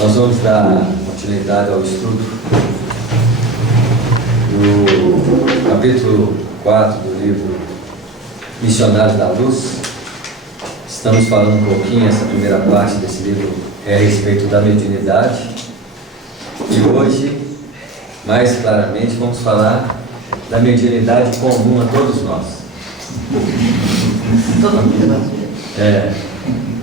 Nós vamos dar continuidade ao estudo do capítulo 4 do livro Missionários da Luz. Estamos falando um pouquinho, essa primeira parte desse livro é a respeito da mediunidade. E hoje, mais claramente, vamos falar da mediunidade comum a todos nós.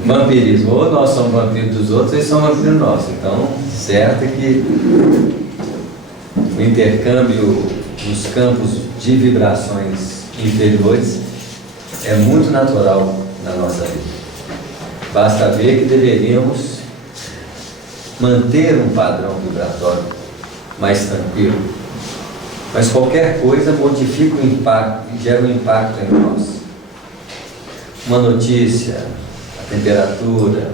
Vampirismo. Ou nós somos vampiros dos outros, eles são vampiros nossos. Então, certo é que o intercâmbio nos campos de vibrações inferiores é muito natural na nossa vida. Basta ver que deveríamos manter um padrão vibratório mais tranquilo. Mas qualquer coisa modifica o impacto e gera um impacto em nós. Uma notícia, a temperatura,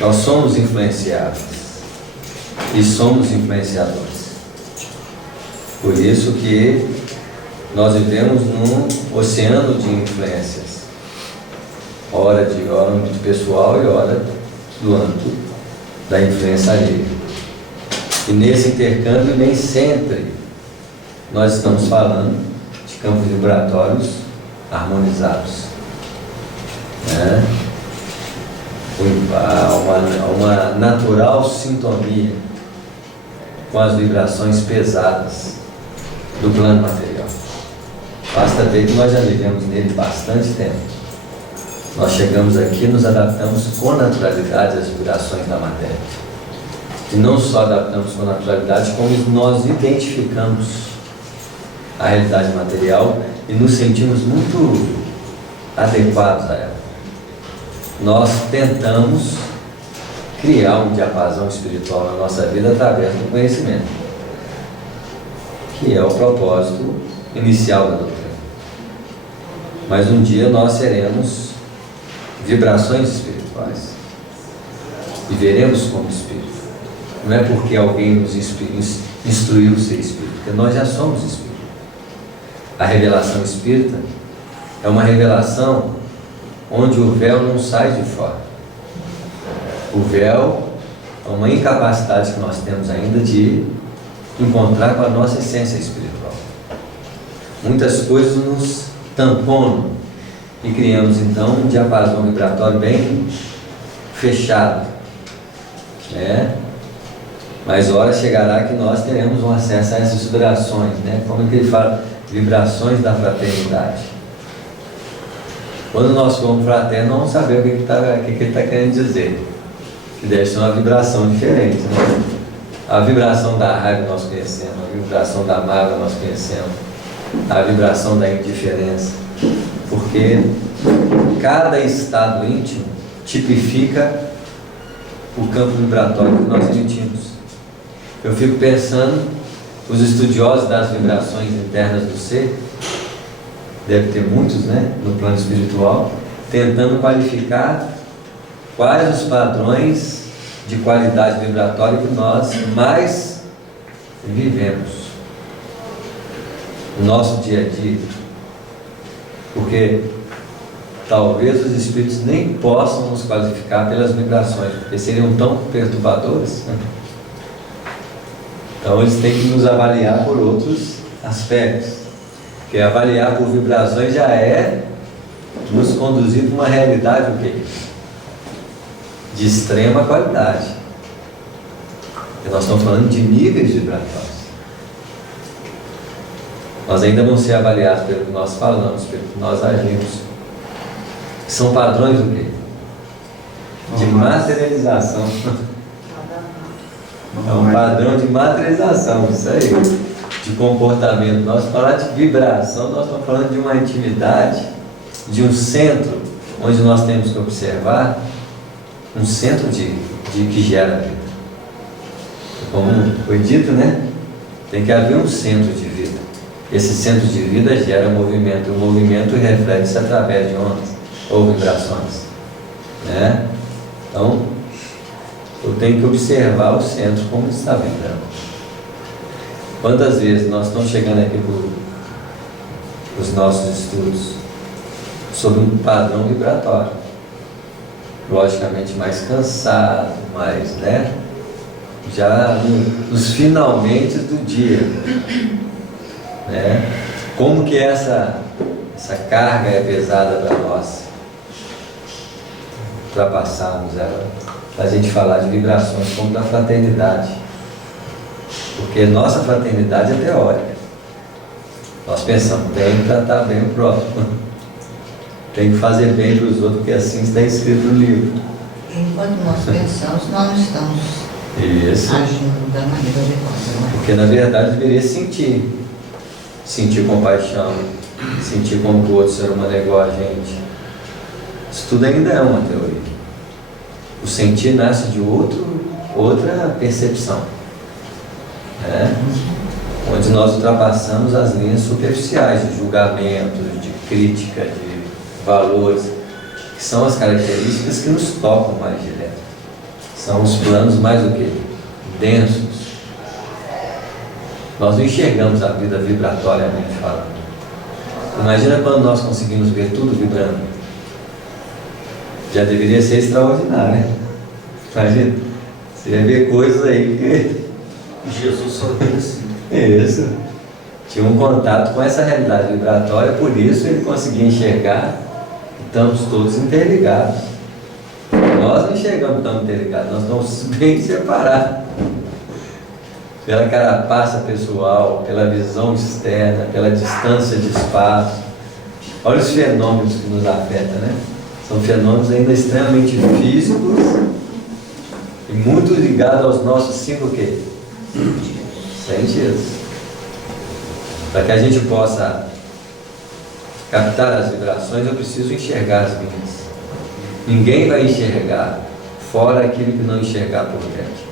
nós somos influenciados e somos influenciadores. Por isso que nós vivemos num oceano de influências, ora de âmbito pessoal e ora do âmbito da influência alheia. E nesse intercâmbio nem sempre nós estamos falando de campos vibratórios harmonizados. Uma natural sintonia com as vibrações pesadas do plano material. Basta ver que nós já vivemos nele bastante tempo. Nós chegamos aqui e nos adaptamos com naturalidade às vibrações da matéria. E não só adaptamos com naturalidade, como nós identificamos a realidade material e nos sentimos muito adequados a ela. Nós tentamos criar um diapasão espiritual na nossa vida através do conhecimento, que é o propósito inicial da doutrina. Mas um dia nós seremos vibrações espirituais e veremos como espírito. Não é porque alguém nos instruiu a ser espírito, porque nós já somos espírito. A revelação espírita é uma revelação onde o véu não sai de fora. O véu é uma incapacidade que nós temos ainda de encontrar com a nossa essência espiritual. Muitas coisas nos tamponam e criamos então um diapasão vibratório bem fechado, Mas hora chegará que nós teremos um acesso a essas vibrações, Como que ele fala? Vibrações da fraternidade. Quando nós formos fraternos, vamos saber o que ele está querendo dizer. Que deve ser uma vibração diferente, A vibração da raiva nós conhecemos, a vibração da mágoa nós conhecemos, a vibração da indiferença. Porque cada estado íntimo tipifica o campo vibratório que nós emitimos. Eu fico pensando, os estudiosos das vibrações internas do ser, deve ter muitos, no plano espiritual, tentando qualificar quais os padrões de qualidade vibratória que nós mais vivemos no nosso dia a dia. Porque talvez os espíritos nem possam nos qualificar pelas vibrações, porque seriam tão perturbadoras. Então eles têm que nos avaliar por outros aspectos. Porque avaliar por vibrações já é nos conduzir para uma realidade de extrema qualidade. Porque nós estamos falando de níveis vibratórios. Nós ainda vamos ser avaliados pelo que nós falamos, pelo que nós agimos. São padrões do quê? De materialização. É um padrão de materialização, isso aí. De comportamento. Nós falamos de vibração, nós estamos falando de uma intimidade, de um centro, onde nós temos que observar um centro que gera a vida. Como foi dito, Tem que haver um centro de vida. Esse centro de vida gera movimento. O movimento reflete-se através de ondas ou vibrações. Então, eu tenho que observar o centro como está vibrando. Quantas vezes nós estamos chegando aqui os nossos estudos sobre um padrão vibratório, logicamente mais cansado, mais, né? Já nos finalmente do dia, né? Como que essa carga é pesada para nós ultrapassarmos ela, para a gente falar de vibrações como da fraternidade, porque nossa fraternidade é teórica. Nós pensamos, tem que tratar bem o próximo, tem que fazer bem para os outros, porque assim está escrito no livro. Enquanto nós pensamos, nós não estamos agindo da maneira adequada. Porque na verdade deveria sentir compaixão, sentir como que o outro ser humano é igual a gente. Isso tudo ainda é uma teoria. O sentir nasce de outra percepção, né? Onde nós ultrapassamos as linhas superficiais de julgamento, de crítica, de valores, que são as características que nos tocam mais direto. São os planos mais o quê? Densos. Nós não enxergamos a vida vibratoriamente falando. Imagina quando nós conseguimos ver tudo vibrando. Já deveria ser extraordinário, né? Imagina, você ia ver coisas aí que Jesus só vê assim. Isso. Tinha um contato com essa realidade vibratória, por isso ele conseguia enxergar que estamos todos interligados. Nós não enxergamos tão interligados, nós estamos bem separados. Pela carapaça pessoal, pela visão externa, pela distância de espaço. Olha os fenômenos que nos afetam, né? São fenômenos ainda extremamente físicos e muito ligados aos nossos cinco o quê? Sentidos. Para que a gente possa captar as vibrações, eu preciso enxergar as minhas. Ninguém vai enxergar fora aquilo que não enxergar por dentro.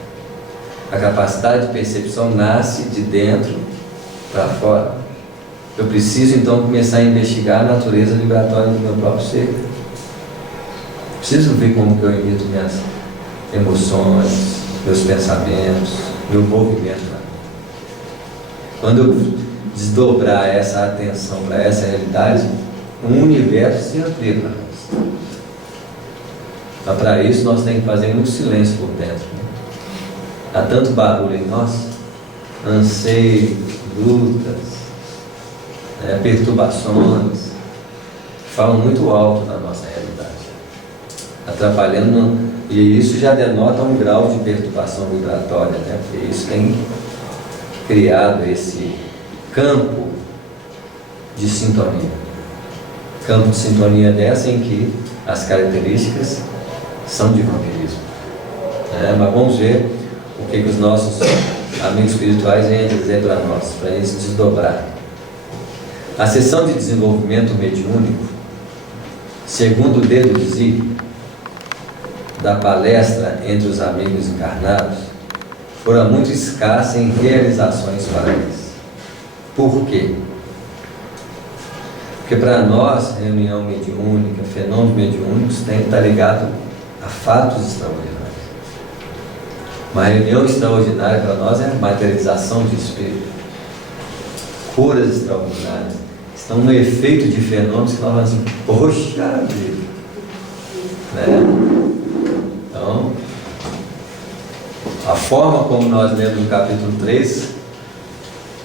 A capacidade de percepção nasce de dentro para fora. Eu preciso então começar a investigar a natureza vibratória do meu próprio ser. Preciso ver como que eu emito minhas emoções, meus pensamentos, meu movimento. Quando eu desdobrar essa atenção para essa realidade, um universo se amplia para nós. Mas para isso nós temos que fazer muito silêncio por dentro, né? Há tanto barulho em nós, anseios, lutas, né, perturbações, que falam muito alto na nossa realidade, atrapalhando, e isso já denota um grau de perturbação vibratória, né? Porque isso tem criado esse campo de sintonia. Campo de sintonia dessa em que as características são de vampirismo. Mas vamos ver o que os nossos amigos espirituais vêm a dizer para nós, para eles desdobrar. A sessão de desenvolvimento mediúnico, segundo deduzi da palestra entre os amigos encarnados, fora muito escassa em realizações para eles. Por quê? Porque para nós, reunião mediúnica, fenômenos mediúnicos, tem que estar ligado a fatos extraordinários. Uma reunião extraordinária para nós é a materialização de espírito. Curas extraordinárias. Estão no efeito de fenômenos que nós falamos assim, poxa vida. Né? Então, a forma como nós lemos no capítulo 3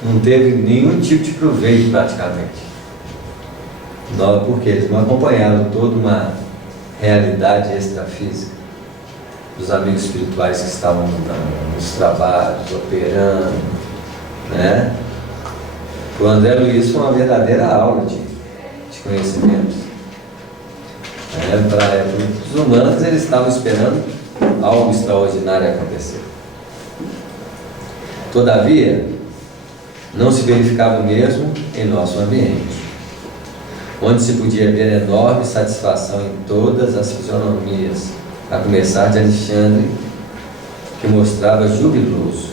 não teve nenhum tipo de proveito praticamente. Porque eles não acompanharam toda uma realidade extrafísica dos amigos espirituais que estavam nos trabalhos, operando, né? O André Luiz foi uma verdadeira aula de conhecimentos. Para os humanos, eles estavam esperando algo extraordinário acontecer. Todavia, não se verificava o mesmo em nosso ambiente, onde se podia ver enorme satisfação em todas as fisionomias, a começar de Alexandre, que mostrava jubiloso.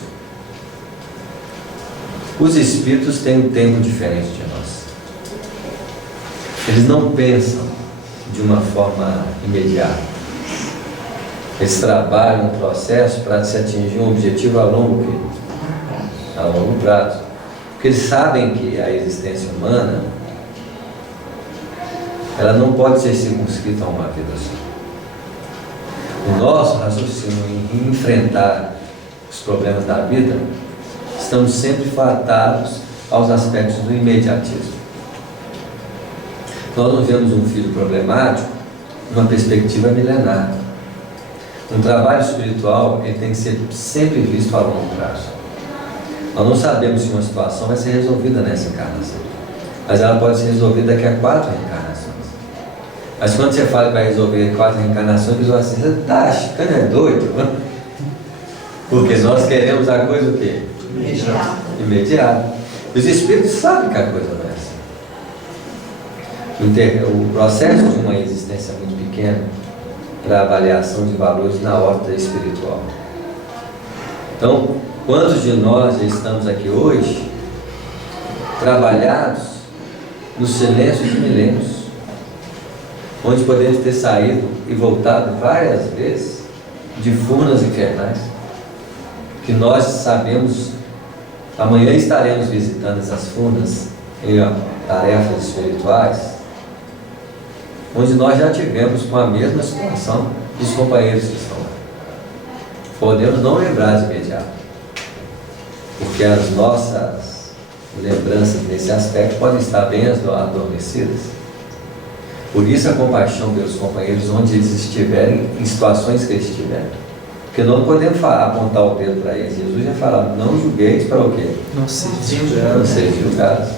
Os espíritos têm um tempo diferente de nós. Eles não pensam de uma forma imediata. Eles trabalham um processo para se atingir um objetivo a longo prazo. Porque eles sabem que a existência humana ela não pode ser circunscrita a uma vida só. O nosso raciocínio em enfrentar os problemas da vida, estamos sempre fadados aos aspectos do imediatismo. Nós não vemos um filho problemático numa perspectiva milenar. Um trabalho espiritual, ele tem que ser sempre visto a longo prazo. Nós não sabemos se uma situação vai ser resolvida nessa encarnação, mas ela pode ser resolvida daqui a 4 reencarnações. Mas quando você fala que vai resolver 4 reencarnações, eles vão assim, você está ficando é doido, né? Porque nós queremos a coisa o quê? Imediata. Os espíritos sabem que a coisa não é assim. O processo de uma existência muito pequena para avaliação de valores na órbita espiritual. Então, quantos de nós já estamos aqui hoje trabalhados no silêncio de milênios, onde podemos ter saído e voltado várias vezes de furnas infernais, que nós sabemos, amanhã estaremos visitando essas furnas em tarefas espirituais, onde nós já tivemos com a mesma situação dos companheiros que estão lá. Podemos não lembrar de imediato, porque as nossas lembranças nesse aspecto podem estar bem adormecidas. Por isso a compaixão pelos companheiros onde eles estiverem, em situações que eles estiverem. Porque não podemos apontar o dedo para eles. Jesus já falava, não julgueis para o quê? Não seja julgados.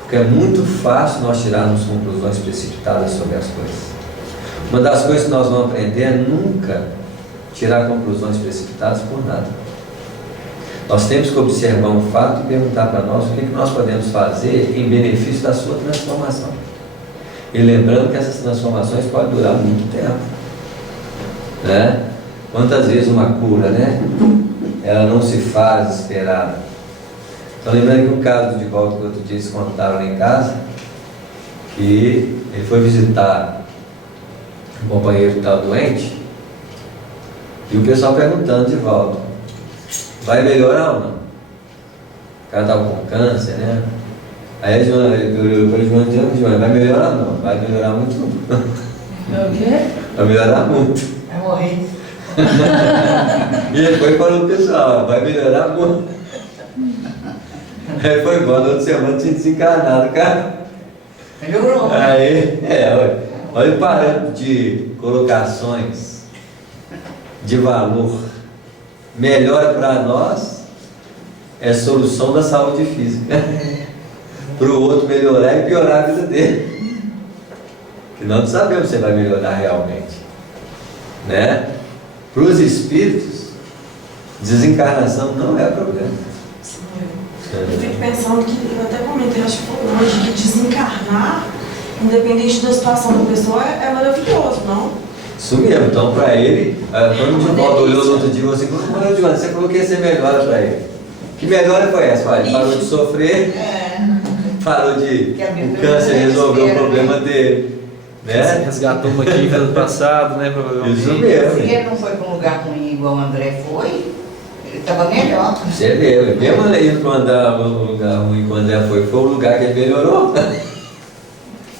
Porque é muito fácil nós tirarmos conclusões precipitadas sobre as coisas. Uma das coisas que nós vamos aprender é nunca tirar conclusões precipitadas por nada. Nós temos que observar um fato e perguntar para nós o que nós podemos fazer em benefício da sua transformação. E lembrando que essas transformações podem durar muito tempo, né? Quantas vezes uma cura, né? Ela não se faz esperada. Então, lembrando que um caso de volta que outro dia eles contaram lá em casa, que ele foi visitar um companheiro que estava doente, e o pessoal perguntando de volta, vai melhorar ou não? O cara estava com câncer, né? Aí João disse, vai melhorar ou não? Vai melhorar muito não. O quê? Vai melhorar muito. Vai morrer. E ele foi para o pessoal, vai melhorar muito. Aí foi embora, na outra semana tinha desencarnado, cara. Melhorou. Aí, olha o parâmetro de colocações de valor. Melhor para nós é solução da saúde física. Para o outro melhorar e piorar a vida dele. Que nós não sabemos se vai melhorar realmente, né? Para os espíritos, desencarnação não é problema. Eu fico pensando que, eu até comentei, acho que foi hoje, que desencarnar, independente da situação da pessoa, é maravilhoso, não? Isso mesmo. Então, para ele, quando o Divaldo olhou no outro dia, você falou que ia ser melhor para ele. Que melhora foi essa? Olha, ele parou de sofrer, parou de... O câncer resolveu o problema dele. Né? Resgatou uma aqui no passado, né? Provavelmente. Isso mesmo. Se ele não foi para um lugar ruim igual o André foi, ele estava melhor. Você vê, mesmo indo para um lugar ruim quando André foi o lugar que ele melhorou.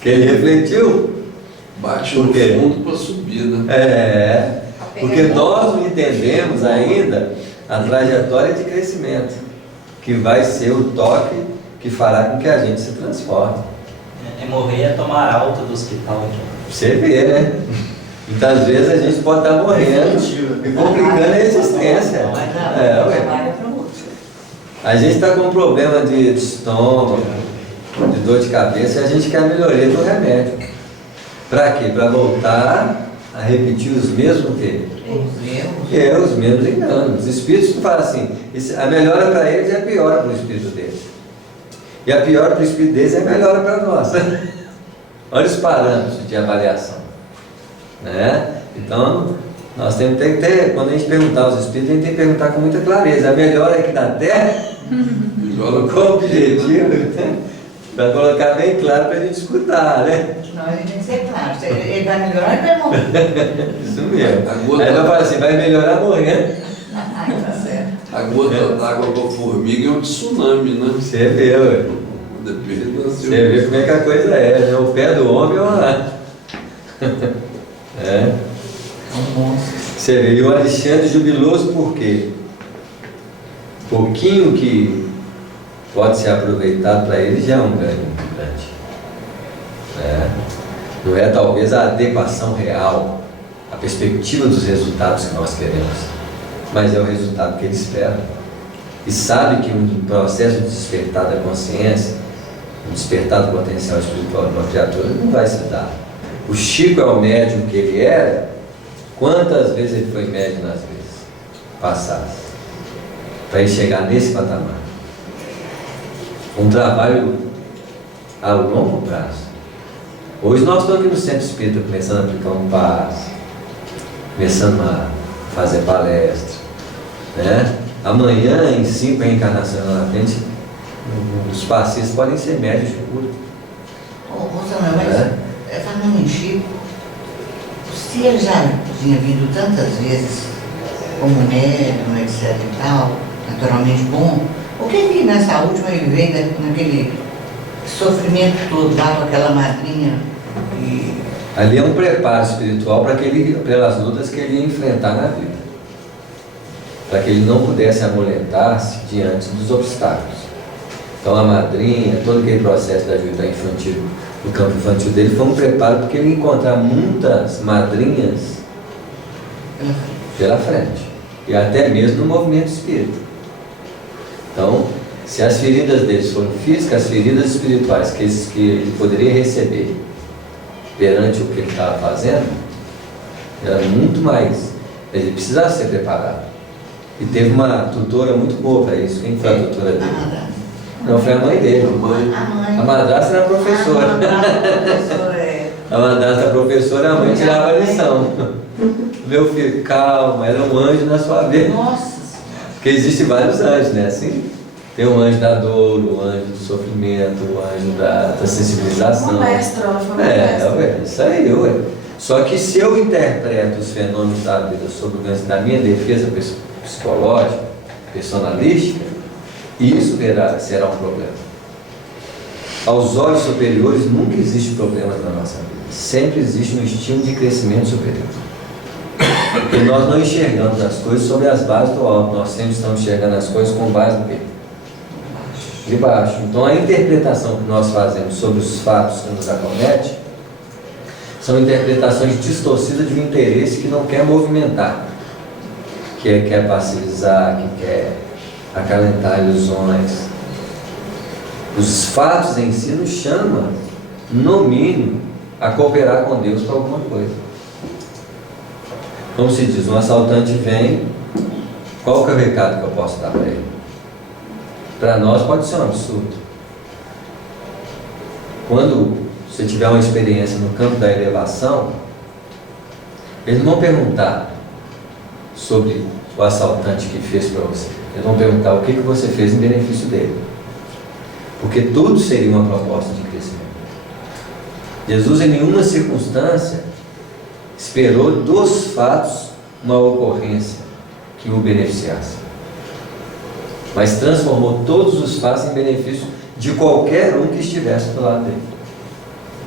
Que ele refletiu. Bate no fundo para subir, né? Porque nós não entendemos ainda a trajetória de crescimento, que vai ser o toque que fará com que a gente se transforme. Morrer é tomar alta do hospital aqui. Você vê, né? Muitas vezes a gente pode estar morrendo e complicando a existência. A gente está com um problema de estômago, de dor de cabeça, e a gente quer a melhoria do remédio. Para quê? Para voltar a repetir os mesmos quê? Os mesmos enganos. Os espíritos que falam assim, a melhora para eles é a piora para o espírito deles. E a piora para o espírito deles é a melhora para nós. Olha os parâmetros de avaliação, né? Então, nós temos que ter, quando a gente perguntar aos espíritos, a gente tem que perguntar com muita clareza. A melhora aqui da Terra, qual o objetivo? Para colocar bem claro para a gente escutar, né? Não, ele tem que ser claro. Ele vai melhorar e vai morrer. Isso mesmo. Aí vai falar assim, vai melhorar morrendo. Tá certo. A gota d'água para a formiga é um tsunami, né? Você vê, ué. Você vê como é que a coisa é, né? O pé do homem é uma... É. Você vê, e o Alexandre jubiloso por quê? Pouquinho que pode ser aproveitado para ele já é um ganho muito grande. Não é talvez a adequação real, a perspectiva dos resultados que nós queremos, mas é o resultado que ele espera. E sabe que um processo de despertar da consciência, um despertar do potencial espiritual de uma criatura, não vai se dar. O Chico é o médium que ele era. Quantas vezes ele foi médium nas vezes passadas para ele chegar nesse patamar? Um trabalho a longo prazo. Hoje nós estamos aqui no Centro Espírita começando a aplicar um passe, começando a fazer palestra, né? Amanhã, em 5 reencarnações lá na frente, os passistas podem ser médios de cura. Samuel, mas falando em Chico, se ele já tinha vindo tantas vezes como médium, etc e tal, naturalmente bom, por que nessa última ele veio naquele sofrimento todo lá com aquela madrinha? Ali é um preparo espiritual para pelas lutas que ele ia enfrentar na vida, para que ele não pudesse amolentar-se diante dos obstáculos. Então a madrinha, todo aquele processo da vida infantil, do campo infantil dele, foi um preparo porque ele ia encontrar muitas madrinhas pela frente, e até mesmo no movimento espírita. Então, se as feridas deles foram físicas, as feridas espirituais que ele poderia receber perante o que ele estava fazendo, era muito mais. Ele precisava ser preparado. E teve uma tutora muito boa para isso. Quem foi a tutora dele? Não, foi a mãe dele. A madrasta era a professora. A madrasta era a professora, a mãe tirava a lição. Meu filho, calma, era um anjo na sua vida. Nossa! Porque existem vários anjos, né? Assim, tem o anjo da dor, o anjo do sofrimento, o anjo da sensibilização. Uma mestra, ela foi uma mestra. Isso aí, ué. Só que se eu interpreto os fenômenos da vida sob o gancho da minha defesa psicológica, personalística, isso será um problema. Aos olhos superiores nunca existe problema na nossa vida. Sempre existe um estímulo de crescimento superior. Porque nós não enxergamos as coisas sobre as bases do alto, nós sempre estamos enxergando as coisas com base no quê? De baixo. Então a interpretação que nós fazemos sobre os fatos que nos acometem são interpretações distorcidas de um interesse que não quer movimentar, que quer passivizar, que quer acalentar ilusões. Os fatos em si nos chamam, no mínimo, a cooperar com Deus para alguma coisa. Como se diz, um assaltante vem, qual que é o recado que eu posso dar para ele? Para nós pode ser um absurdo. Quando você tiver uma experiência no campo da elevação, eles não vão perguntar sobre o assaltante que fez para você. Eles vão perguntar o que você fez em benefício dele. Porque tudo seria uma proposta de crescimento. Jesus em nenhuma circunstância esperou dos fatos uma ocorrência que o beneficiasse, mas transformou todos os fatos em benefício de qualquer um que estivesse do lado dele.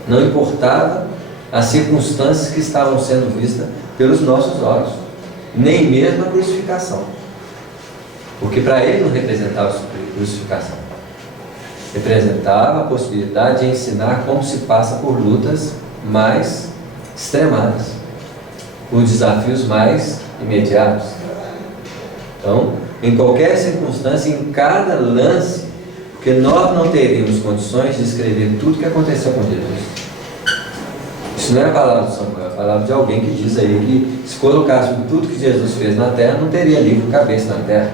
Não importava as circunstâncias que estavam sendo vistas pelos nossos olhos, nem mesmo a crucificação, porque para ele não representava a crucificação, representava a possibilidade de ensinar como se passa por lutas mais extremadas, por desafios mais imediatos. Então, em qualquer circunstância, em cada lance, porque nós não teríamos condições de escrever tudo o que aconteceu com Jesus. Isso não é a palavra de Samuel, é a palavra de alguém que diz aí que se colocasse tudo que Jesus fez na terra, não teria livro cabeça na terra.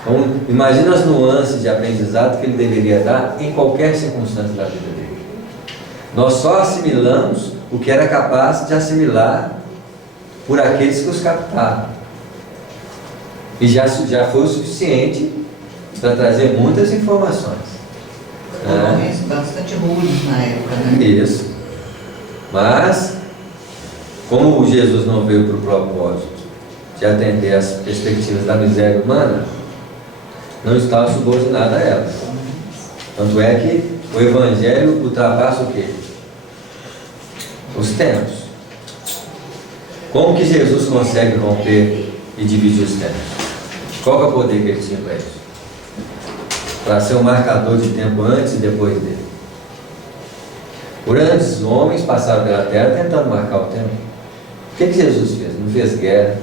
Então, imagina as nuances de aprendizado que ele deveria dar em qualquer circunstância da vida dele. Nós só assimilamos o que era capaz de assimilar por aqueles que os captaram. E já foi o suficiente para trazer muitas informações. Bastante ruins na época, né? Isso. Mas, como Jesus não veio para o propósito de atender às perspectivas da miséria humana, não estava subordinado a elas. Tanto é que o Evangelho ultrapassa o quê? Os tempos. Como que Jesus consegue romper e dividir os tempos? Qual que é o poder que ele tinha para isso? Para ser um marcador de tempo antes e depois dele. Grandes homens passaram pela terra tentando marcar o tempo. O que Jesus fez? Não fez guerra,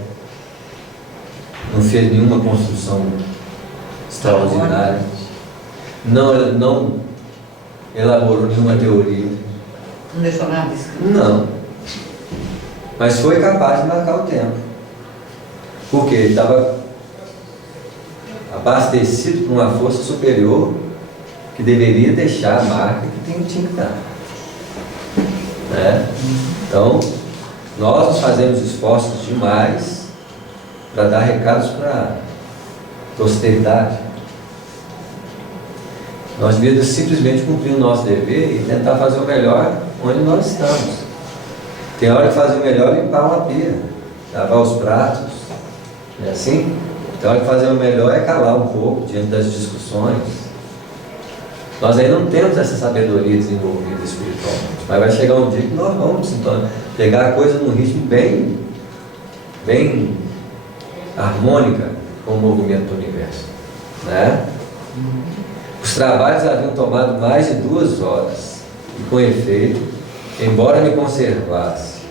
não fez nenhuma construção extraordinária, não elaborou nenhuma teoria. Não deixou nada escrito. Não. Mas foi capaz de marcar o tempo. Porque ele estava abastecido por uma força superior que deveria deixar a marca que tinha que dar. Né? Então, nós nos fazemos esforços demais para dar recados para a posteridade. Nós devíamos simplesmente cumprir o nosso dever e tentar fazer o melhor onde nós estamos. Tem hora de fazer o melhor é limpar uma pia, lavar os pratos, não é assim? Tem hora de fazer o melhor é calar um pouco diante das discussões. Nós ainda não temos essa sabedoria desenvolvida espiritualmente, mas vai chegar um dia que nós vamos então, pegar a coisa num ritmo bem harmônica com o movimento do universo, né? Os trabalhos haviam tomado mais de 2 horas e, com efeito, embora me conservasse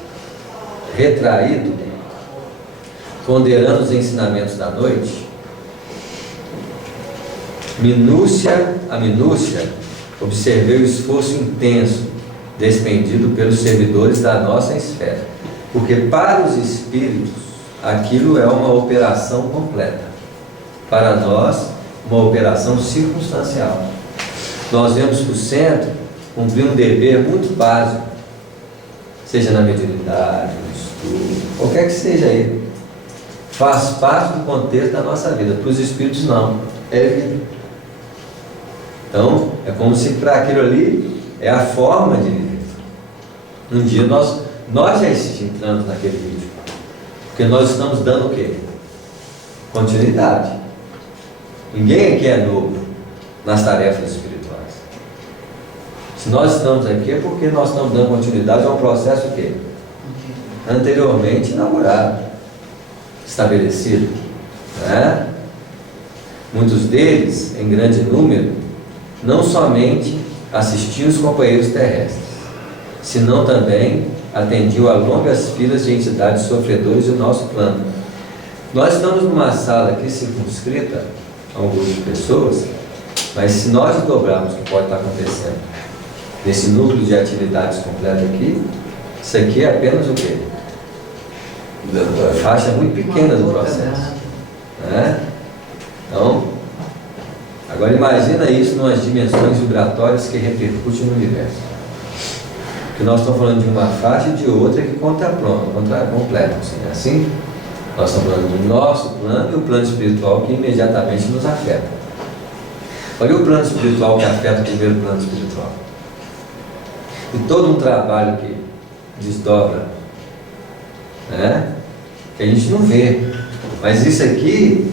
retraído, ponderando os ensinamentos da noite, minúcia a minúcia, observei o esforço intenso despendido pelos servidores da nossa esfera, porque para os espíritos aquilo é uma operação completa, para nós uma operação circunstancial. Nós vemos que o centro cumprir um dever muito básico, seja na mediunidade, no estudo, qualquer que seja ele, faz parte do contexto da nossa vida. Para os espíritos não, é vida. Então, é como se para aquilo ali é a forma de viver. Um dia nós já entramos naquele ritmo, porque nós estamos dando o quê? Continuidade. Ninguém aqui é novo nas tarefas espirituais. Se nós estamos aqui é porque nós estamos dando continuidade a um processo o quê? Anteriormente inaugurado, estabelecido, né? Muitos deles, em grande número, não somente assistiam os companheiros terrestres, senão também atendiam a longas filas de entidades sofredoras do nosso plano. Nós estamos numa sala aqui circunscrita a um grupo de pessoas, mas se nós desdobrarmos o que pode estar acontecendo nesse núcleo de atividades completo aqui, isso aqui é apenas o quê? Uma faixa muito pequena do processo, né? Então, agora imagina isso nas dimensões vibratórias que repercutem no universo. Porque nós estamos falando de uma faixa e de outra que completam, assim, é assim? Nós estamos falando do nosso plano e o plano espiritual que imediatamente nos afeta. Olha o plano espiritual que afeta o primeiro plano espiritual. E todo um trabalho que desdobra, né? Que a gente não vê. Mas isso aqui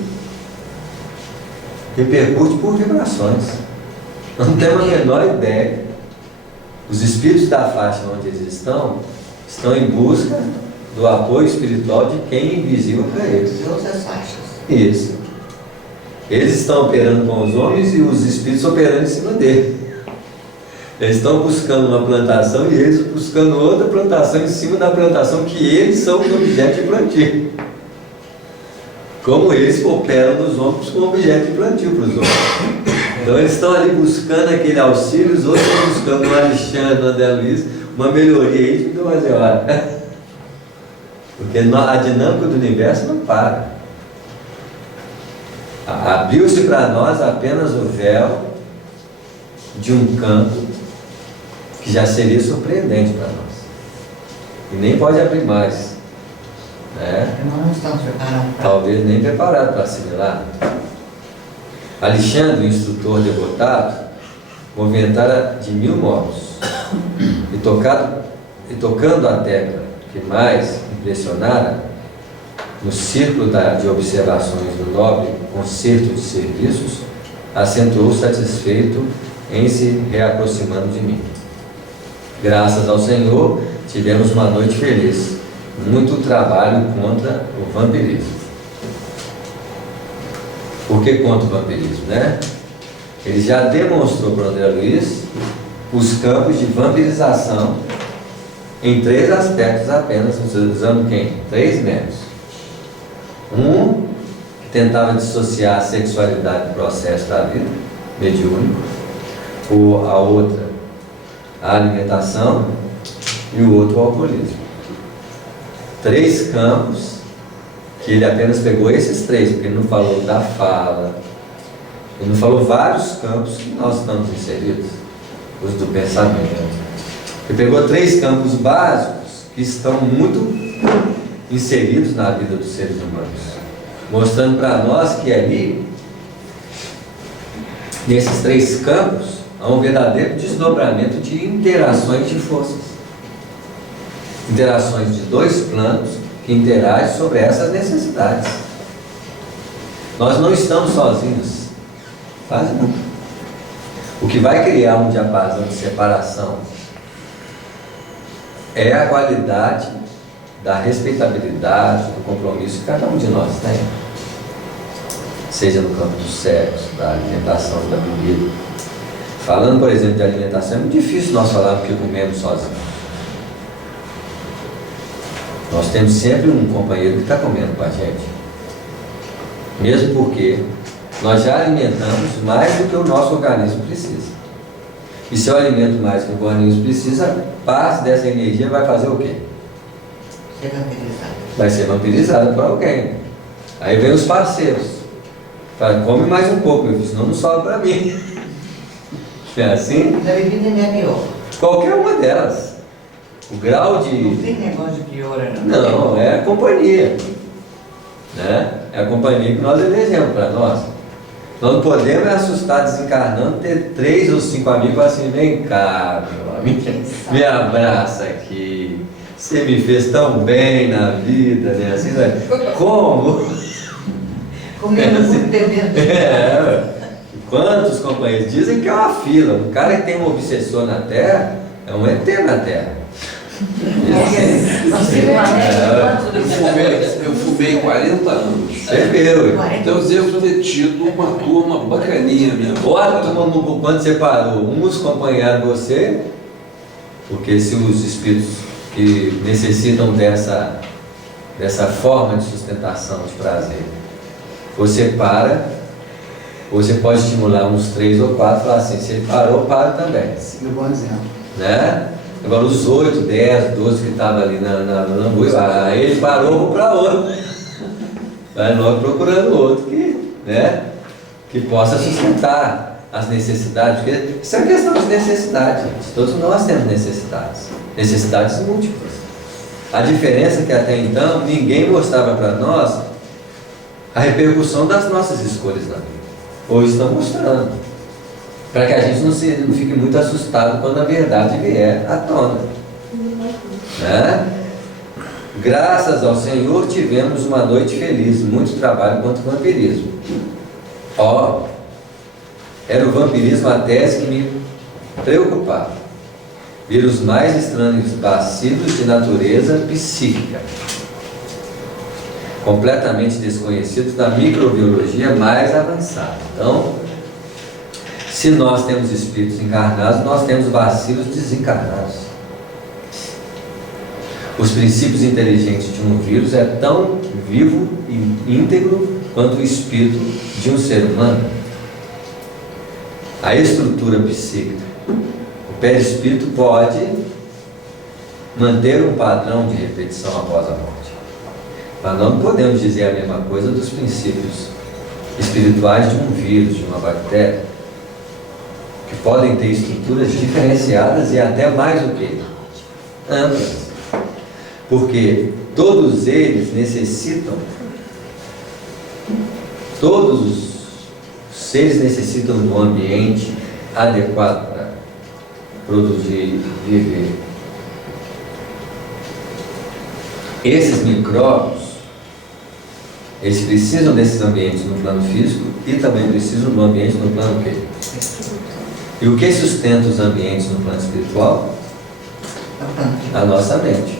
repercute por vibrações. Não temos a menor ideia. Os espíritos da faixa onde eles estão em busca do apoio espiritual de quem é invisível para eles. De outras faixas. Isso. Eles estão operando com os homens e os espíritos operando em cima deles. Eles estão buscando uma plantação e eles buscando outra plantação em cima da plantação que eles são os objetos de plantio. Como eles operam nos homens como objeto de plantio para os homens. Então eles estão ali buscando aquele auxílio, os outros estão buscando o Alexandre, o André Luiz, uma melhoria aí de fazer hora. Porque a dinâmica do universo não para. Abriu-se para nós apenas o véu de um campo que já seria surpreendente para nós. E nem pode abrir mais, né? Nós não estamos preparados para... Talvez nem preparado para assimilar. Alexandre, o instrutor devotado, movimentara de 1000 modos e tocando a tecla que mais impressionara no círculo de observações do nobre concerto de serviços, acentuou satisfeito em se reaproximando de mim. Graças ao Senhor, tivemos uma noite feliz. Muito trabalho contra o vampirismo. Por que contra o vampirismo, né? Ele já demonstrou para o André Luiz os campos de vampirização em 3 aspectos apenas, usando quem? 3 membros. Um, que tentava dissociar a sexualidade do processo da vida, mediúnico. A outra, a alimentação, e o outro, o alcoolismo. 3 campos, que ele apenas pegou esses 3, porque ele não falou da fala, ele não falou vários campos que nós estamos inseridos, os do pensamento. Ele pegou 3 campos básicos que estão muito inseridos na vida dos seres humanos, mostrando para nós que ali, nesses 3 campos, há um verdadeiro desdobramento de interações de forças. Interações de 2 planos que interagem sobre essas necessidades. Nós não estamos sozinhos, quase não. O que vai criar um diapasão de separação é a qualidade da respeitabilidade, do compromisso que cada um de nós tem. Seja no campo do sexo, da alimentação, da bebida. Falando, por exemplo, de alimentação, é muito difícil nós falarmos que comemos sozinhos. Nós temos sempre um companheiro que está comendo com a gente. Mesmo porque nós já alimentamos mais do que o nosso organismo precisa. E se eu alimento mais do que o organismo precisa, parte dessa energia vai fazer o quê? Ser vampirizado. Vai ser vampirizada por alguém. Aí vem os parceiros. Fala, come mais um pouco, meu filho, senão não sobra para mim. Não é assim? A bebida é pior. Qualquer uma delas. O grau de... Não tem negócio de piora, não. Não, é a companhia. Né? É a companhia que nós elegemos para nós. Nós não podemos assustar desencarnando, ter 3 ou 5 amigos e falar assim, vem cá, meu amigo, me abraça aqui. Você me fez tão bem na vida, né? Assim, né? Como? Comendo muito, bebendo. Quantos companheiros dizem que é uma fila? O cara que tem um obsessor na Terra é um ET na Terra. Eu fumei 40 anos. Você viu? Então eu devo ter tido uma turma bacaninha minha. Olha, quando você parou, uns acompanharam você, porque se os espíritos que necessitam dessa forma de sustentação, de prazer, você para, você pode estimular uns 3 ou 4 e falar assim, se ele parou, para também. Siga o bom exemplo. Né? Agora os 8, 10, 12 que estavam ali na luz, aí ele parou, vou para outro. Vai logo procurando outro que possa sustentar as necessidades, porque isso é uma questão de necessidade, gente. Todos nós temos necessidades múltiplas. A diferença é que até então ninguém mostrava para nós a repercussão das nossas escolhas na vida. Hoje estão mostrando, para que a gente não fique muito assustado quando a verdade vier à tona. Né? Graças ao Senhor tivemos uma noite feliz, muito trabalho contra o vampirismo. Era o vampirismo a tese que me preocupava. Ver os mais estranhos bacilos de natureza psíquica, completamente desconhecidos da microbiologia mais avançada. Então, se nós temos espíritos encarnados, nós temos vacilos desencarnados. Os princípios inteligentes de um vírus é tão vivo e íntegro quanto o espírito de um ser humano. A estrutura psíquica, o perispírito pode manter um padrão de repetição após a morte. Mas não podemos dizer a mesma coisa dos princípios espirituais de um vírus, de uma bactéria, que podem ter estruturas diferenciadas e até mais do que amplas. Porque todos eles necessitam, todos os seres necessitam de um ambiente adequado para produzir e viver. Esses micróbios, eles precisam desses ambientes no plano físico e também precisam do ambiente no plano quê? E o que sustenta os ambientes no plano espiritual? A nossa mente.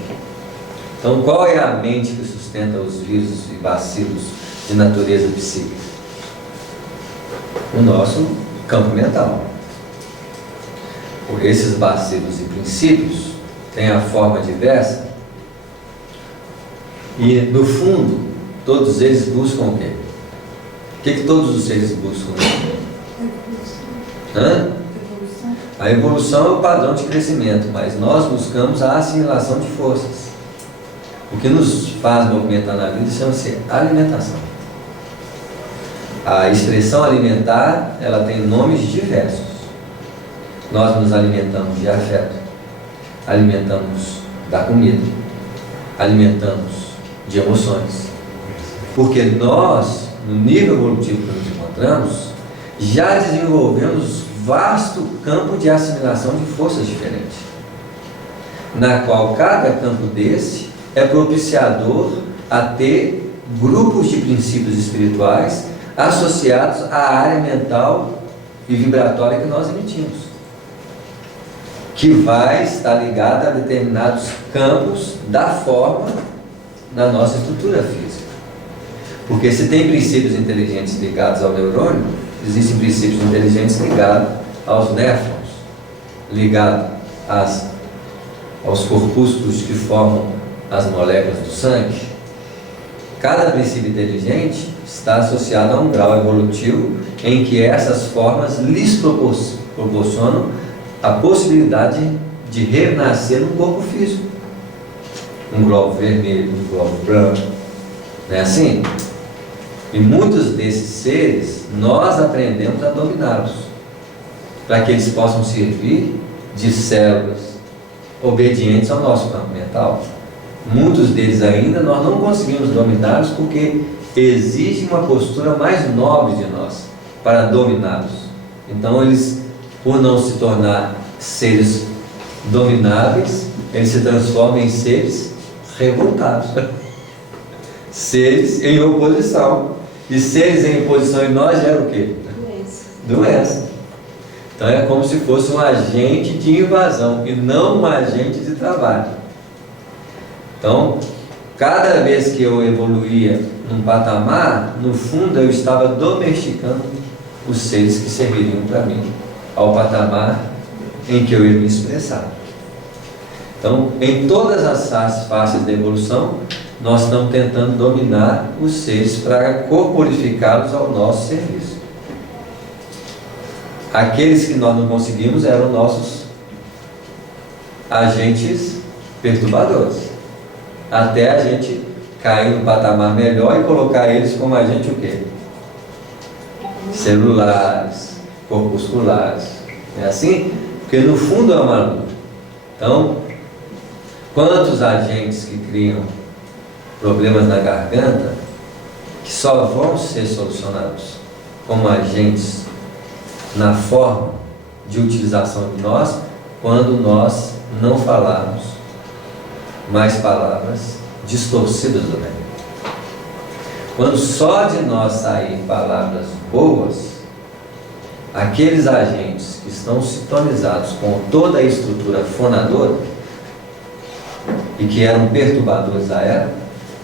Então, qual é a mente que sustenta os vírus e bacilos de natureza psíquica? O nosso campo mental. Esses bacilos e princípios têm a forma diversa e, no fundo, todos eles buscam o quê? O que todos os seres buscam? A evolução é o padrão de crescimento, mas nós buscamos a assimilação de forças. O que nos faz movimentar na vida chama-se alimentação. A expressão alimentar, ela tem nomes diversos. Nós nos alimentamos de afeto, alimentamos da comida, alimentamos de emoções. Porque nós, no nível evolutivo que nos encontramos, já desenvolvemos vasto campo de assimilação de forças diferentes, na qual cada campo desse é propiciador a ter grupos de princípios espirituais associados à área mental e vibratória que nós emitimos, que vai estar ligada a determinados campos da forma da nossa estrutura física. Porque se tem princípios inteligentes ligados ao neurônio, existem princípios inteligentes ligados aos néfrons, ligados aos corpúsculos que formam as moléculas do sangue. Cada princípio inteligente está associado a um grau evolutivo em que essas formas lhes proporcionam a possibilidade de renascer no corpo físico. Um globo vermelho, um globo branco, não é assim? E muitos desses seres, nós aprendemos a dominá-los, para que eles possam servir de células obedientes ao nosso campo mental. Muitos deles ainda nós não conseguimos dominá-los porque exige uma postura mais nobre de nós para dominá-los. Então eles, por não se tornar seres domináveis, eles se transformam em seres revoltados, seres em oposição. E seres em oposição em nós gera o quê? Doença. Então é como se fosse um agente de invasão e não um agente de trabalho. Então, cada vez que eu evoluía num patamar, no fundo eu estava domesticando os seres que serviriam para mim, ao patamar em que eu ia me expressar. Então, em todas as faces da evolução, nós estamos tentando dominar os seres para corporificá-los ao nosso serviço. Aqueles que nós não conseguimos eram nossos agentes perturbadores, até a gente cair no patamar melhor e colocar eles como agente o quê? Celulares, corpusculares. É assim? Porque no fundo é uma luta. Então, quantos agentes que criam problemas na garganta que só vão ser solucionados como agentes na forma de utilização de nós quando nós não falarmos mais palavras distorcidas do bem. Quando só de nós sair palavras boas, aqueles agentes que estão sintonizados com toda a estrutura fonadora e que eram perturbadores a ela,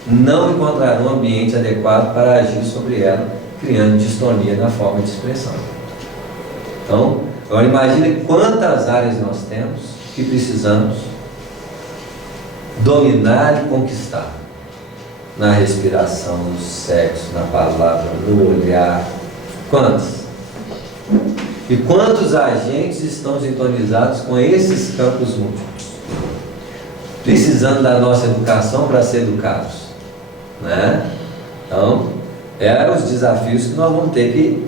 não encontrarão um ambiente adequado para agir sobre ela, criando distonia na forma de expressão. Então, agora imagine quantas áreas nós temos que precisamos dominar e conquistar. Na respiração, no sexo, na palavra, no olhar. Quantas? E quantos agentes estão sintonizados com esses campos múltiplos? Precisando da nossa educação para ser educados, né? Então, os desafios que nós vamos ter que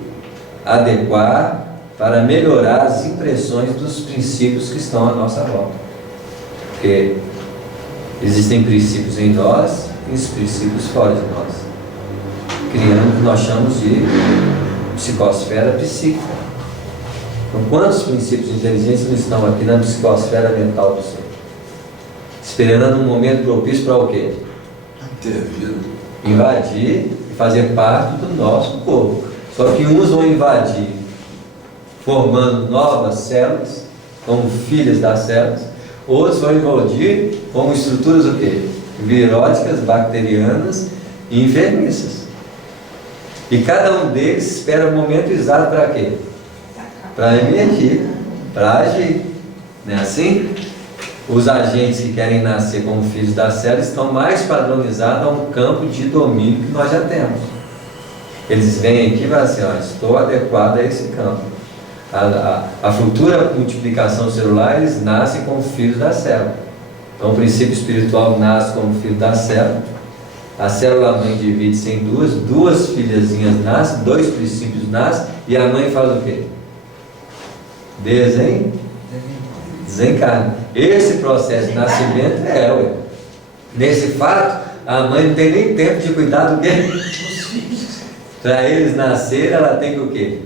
adequar para melhorar as impressões dos princípios que estão à nossa volta. Porque existem princípios em nós e os princípios fora de nós, criando o que nós chamamos de psicosfera psíquica. Então, quantos princípios de inteligência não estão aqui na psicosfera mental do ser? Esperando um momento propício para o quê? Ter vida. Invadir e fazer parte do nosso corpo. Só que uns vão invadir formando novas células, como filhas das células. Outros vão eclodir como estruturas o quê? Viróticas, bacterianas e enfermiças. E cada um deles espera o momento exato para quê? Para emergir, para agir. Não é assim? Os agentes que querem nascer como filhos da célula estão mais padronizados a um campo de domínio que nós já temos. Eles vêm aqui e falam assim, ó, estou adequado a esse campo. A futura multiplicação celular, eles nascem como filhos da célula. Então o princípio espiritual nasce como filho da célula. A célula mãe divide-se em duas filhazinhas nascem, 2 princípios nascem, e a mãe faz o quê? Desencarna. Esse processo de nascimento nesse fato, a mãe não tem nem tempo de cuidar do quê? Para eles nascerem, ela tem que o quê?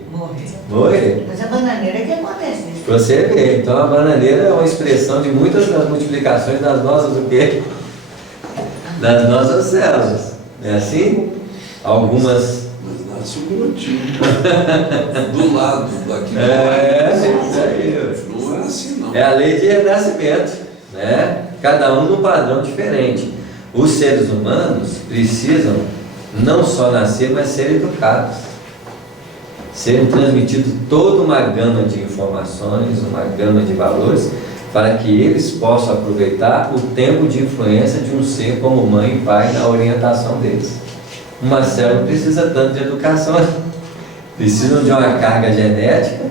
Morrer. Mas a bananeira é que acontece isso. Para você ver, então a bananeira é uma expressão de muitas das multiplicações das nossas o quê? Das nossas células. É assim? Algumas. Mas nasce um brotinho do lado daqui. Isso aí. Não é assim, não. É a lei de renascimento, né? Cada um num padrão diferente. Os seres humanos precisam não só nascer, mas ser educados. Serem transmitidos toda uma gama de informações, uma gama de valores, para que eles possam aproveitar o tempo de influência de um ser como mãe e pai na orientação deles. Uma célula precisa tanto de educação, precisam de uma carga genética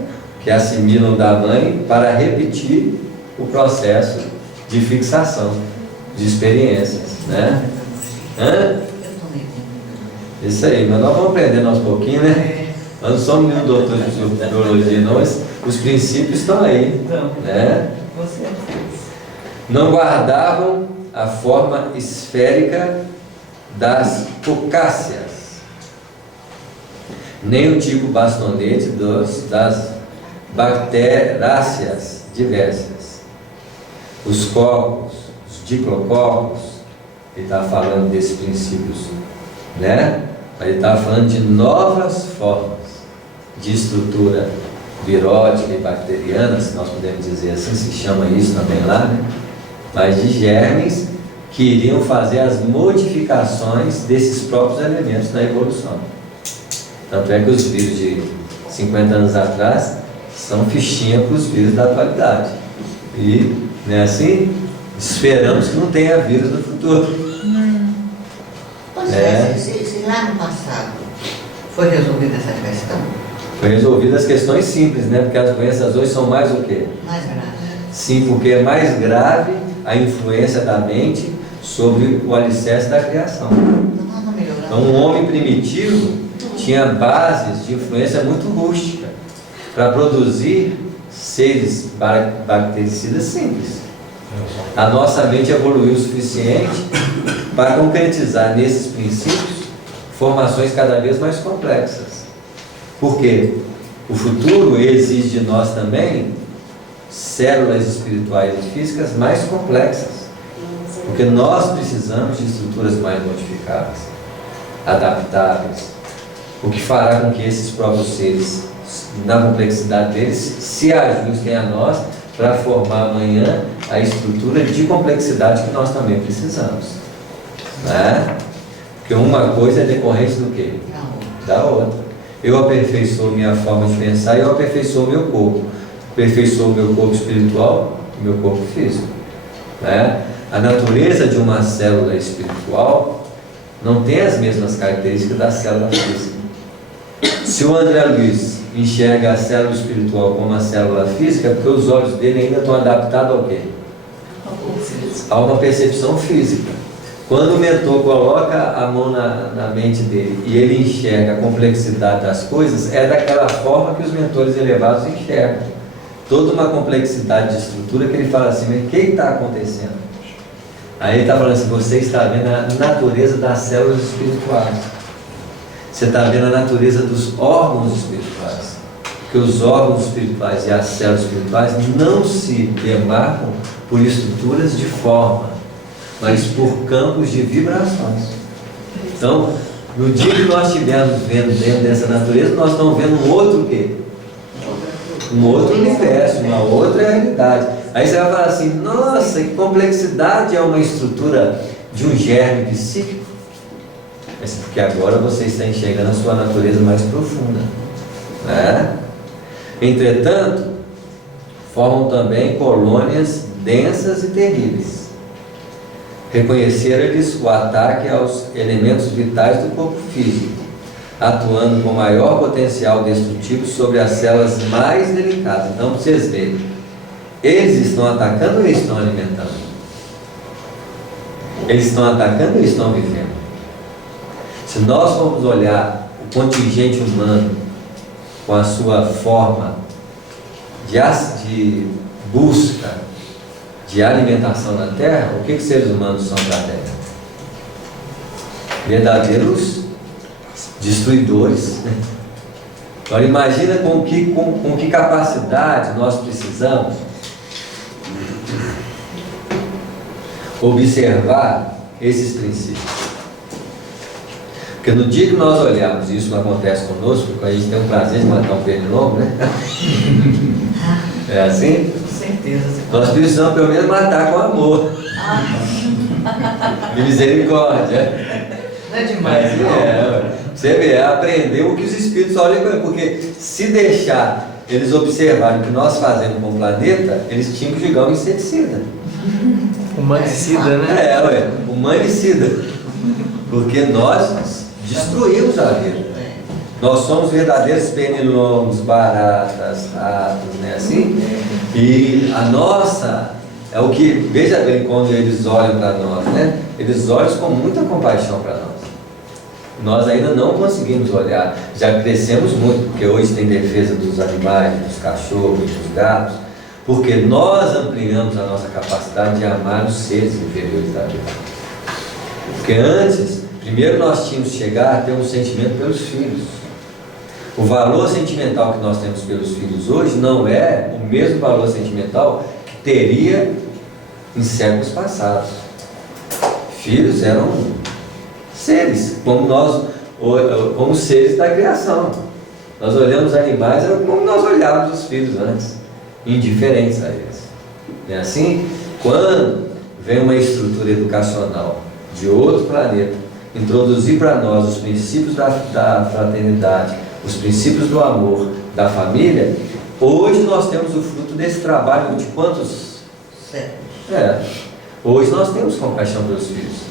que assimilam da mãe para repetir o processo de fixação de experiências, né? Isso aí, mas nós vamos aprendendo aos pouquinhos, né? Nós não somos nenhum doutor de biologia, não, mas os princípios estão aí, né? Não guardavam a forma esférica das cocáceas, nem o tipo bastonete das bacteráceas diversas. Os cocos, os diplococos, ele está falando desses princípios, né? Mas ele está falando de novas formas de estrutura virótica e bacteriana, se nós podemos dizer assim, se chama isso também lá, né? Mas de germes que iriam fazer as modificações desses próprios elementos na evolução. Tanto é que os vírus de 50 anos atrás são fichinha para os vírus da atualidade. E, não é assim? Esperamos que não tenha vírus no futuro. Pois é, se lá no passado foi resolvida essa questão? Foi resolvidas as questões simples, né? Porque as doenças hoje são mais o quê? Mais grave. Sim, porque é mais grave a influência da mente sobre o alicerce da criação. Então, um homem primitivo tinha bases de influência muito rústica para produzir seres bactericidas simples. A nossa mente evoluiu o suficiente para concretizar nesses princípios formações cada vez mais complexas. Por quê? O futuro exige de nós também células espirituais e físicas mais complexas, porque nós precisamos de estruturas mais modificadas, adaptáveis, o que fará com que esses próprios seres, na complexidade deles, se ajustem a nós para formar amanhã a estrutura de complexidade que nós também precisamos, né? Porque uma coisa é decorrente do quê? Da outra. Eu aperfeiçoo minha forma de pensar e eu aperfeiçoo meu corpo. Aperfeiçoo meu corpo espiritual e meu corpo físico, né? A natureza de uma célula espiritual não tem as mesmas características da célula física. Se o André Luiz enxerga a célula espiritual como a célula física, é porque os olhos dele ainda estão adaptados ao quê? A uma percepção física. Quando o mentor coloca a mão na mente dele e ele enxerga a complexidade das coisas, é daquela forma que os mentores elevados enxergam. Toda uma complexidade de estrutura que ele fala assim, mas o que está acontecendo? Aí ele está falando assim, você está vendo a natureza das células espirituais. Você está vendo a natureza dos órgãos espirituais. Porque os órgãos espirituais e as células espirituais não se demarcam por estruturas de forma, mas por campos de vibrações. Então, no dia que nós estivermos vendo dentro dessa natureza, nós estamos vendo um outro quê? um outro universo, uma outra realidade. Aí você vai falar assim, nossa, que complexidade é uma estrutura de um germe psíquico. Mas porque agora você está enxergando a sua natureza mais profunda, né? Entretanto, formam também colônias densas e terríveis. Reconheceram-lhes o ataque aos elementos vitais do corpo físico, atuando com maior potencial destrutivo sobre as células mais delicadas. Então, para vocês verem, eles estão atacando ou eles estão alimentando? Eles estão atacando ou eles estão vivendo? Se nós formos olhar o contingente humano com a sua forma de busca de alimentação na Terra, o que os seres humanos são para a Terra? Verdadeiros destruidores. Agora imagina com que capacidade nós precisamos observar esses princípios. Porque no dia que nós olharmos, isso não acontece conosco, porque a gente tem o prazer de matar um pernilongo, né? É assim? Com certeza. Nós precisamos pelo menos matar com amor e misericórdia. Não é demais, não? Você vê, é aprender o que os espíritos olham para ele, porque se deixar eles observarem o que nós fazemos com o planeta, eles tinham que jogar um inseticida. Humanicida, né? Humanicida. Porque nós destruímos a vida. Nós somos verdadeiros pernilongos, baratas, ratos, né? Assim? E a nossa, é o que, veja bem quando eles olham para nós, né? Eles olham com muita compaixão para nós. Nós ainda não conseguimos olhar, já crescemos muito, porque hoje tem defesa dos animais, dos cachorros, dos gatos, porque nós ampliamos a nossa capacidade de amar os seres inferiores da vida. Porque antes, primeiro nós tínhamos que chegar a ter um sentimento pelos filhos. O valor sentimental que nós temos pelos filhos hoje não é o mesmo valor sentimental que teria em séculos passados. Filhos eram seres, como seres da criação. Nós olhamos animais, era como nós olhávamos os filhos antes, indiferentes a eles. Não é assim? Quando vem uma estrutura educacional de outro planeta introduzir para nós os princípios da fraternidade, os princípios do amor, da família, hoje nós temos o fruto desse trabalho de quantos? Hoje nós temos compaixão pelos filhos.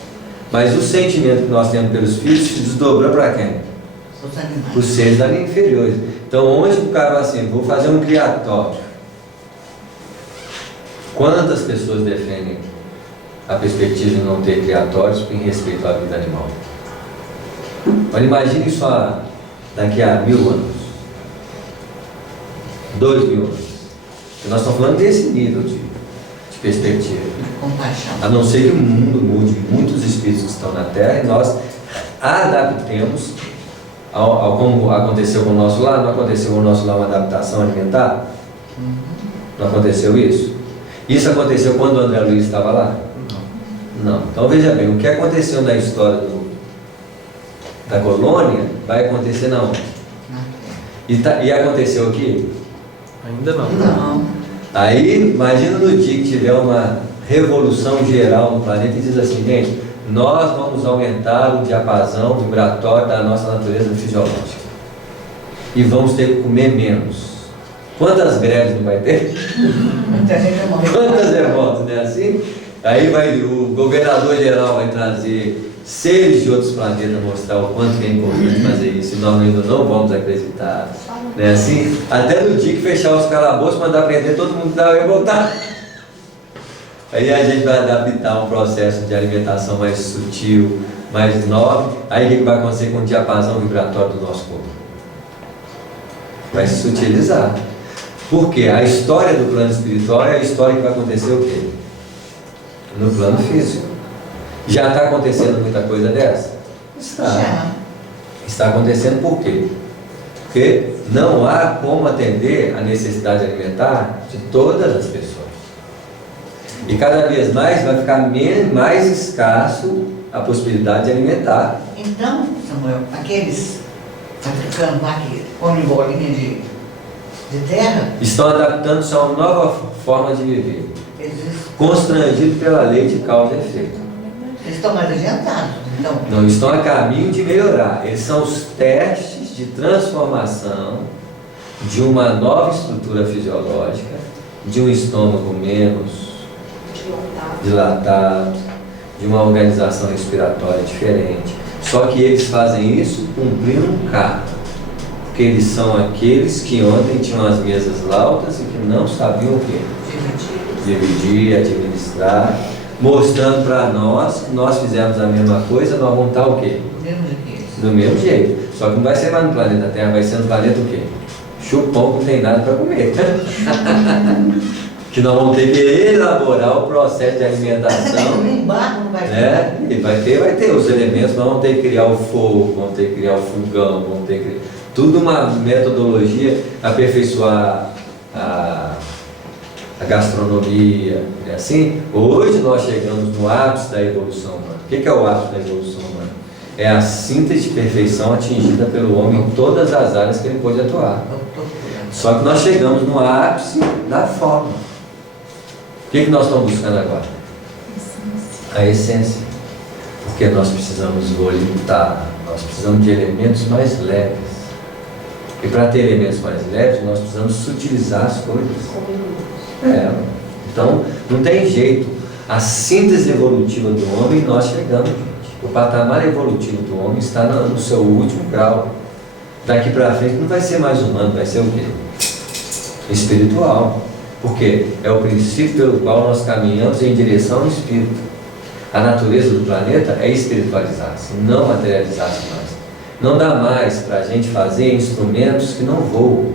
Mas o sentimento que nós temos pelos filhos se desdobrou para quem? Os seres ali inferiores. Então, onde o cara vai assim, vou fazer um criatório. Quantas pessoas defendem a perspectiva de não ter criatórios em respeito à vida animal? Mas imagine isso daqui a 1000 anos, 2000 anos. E nós estamos falando desse nível de perspectiva. Compaixão. A não ser que o mundo mude, muitos espíritos que estão na Terra, e nós adaptemos como aconteceu com o nosso lar. Não aconteceu com o nosso lar uma adaptação alimentar? Não aconteceu isso? Isso aconteceu quando o André Luiz estava lá? Não. Então veja bem, o que aconteceu na história da colônia vai acontecer na onde? E aconteceu aqui? Ainda não. Não. Aí, imagina no dia que tiver uma revolução geral no planeta e diz assim, gente, nós vamos aumentar o diapasão vibratório da nossa natureza fisiológica e vamos ter que comer menos. Quantas greves não vai ter? Quantas revoltas, não é assim? Aí o governador geral vai trazer seres de outros planetas, mostrar o quanto é importante fazer isso, e nós ainda não vamos acreditar, não é assim? Até no dia que fechar os calabouços, mandar prender todo mundo que vai voltar. Aí a gente vai adaptar um processo de alimentação mais sutil, mais nobre. Aí o que vai acontecer com o diapasão vibratório do nosso corpo? Vai se sutilizar. Porque a história do plano espiritual é a história que vai acontecer o quê? No plano físico. Já está acontecendo muita coisa dessa? Está. Está acontecendo por quê? Porque não há como atender a necessidade alimentar de todas as pessoas. E cada vez mais vai ficar mais escasso a possibilidade de alimentar. Então, Samuel, aqueles africanos lá que comem bolinha de De terra? estão adaptando-se a uma nova forma de viver, Eles, constrangidos pela lei de causa e efeito. eles estão mais adiantados. Então, Não estão a caminho de melhorar. Eles são os testes de transformação de uma nova estrutura fisiológica, de um estômago menos dilatado, de uma organização respiratória diferente. Só que eles fazem isso cumprindo um cargo. Porque eles são aqueles que ontem tinham as mesas lautas e que não sabiam o quê? Dividir, administrar, mostrando para nós que nós fizemos a mesma coisa, nós vamos estar o quê? Do mesmo jeito. Só que não vai ser mais no planeta Terra, vai ser no planeta o quê? Chupão que não tem nada para comer. Que nós vamos ter que elaborar o processo de alimentação. E vai ter os elementos, nós vamos ter que criar o fogo, vamos ter que criar o fogão, vamos ter que... Tudo uma metodologia, aperfeiçoar a gastronomia, é assim? Hoje nós chegamos no ápice da evolução humana. O que é o ápice da evolução humana? É a síntese de perfeição atingida pelo homem em todas as áreas que ele pôde atuar. Só que nós chegamos no ápice da forma. O que nós estamos buscando agora? A essência. Porque nós precisamos voltar, nós precisamos de elementos mais leves. E para ter elementos mais leves, nós precisamos sutilizar as coisas. Então, não tem jeito. A síntese evolutiva do homem, nós chegamos, gente. O patamar evolutivo do homem está no seu último grau. Daqui para frente não vai ser mais humano, vai ser o quê? Espiritual. Porque é o princípio pelo qual nós caminhamos em direção ao espírito. A natureza do planeta é espiritualizar-se, não materializar-se mais. Não dá mais para a gente fazer instrumentos que não voam,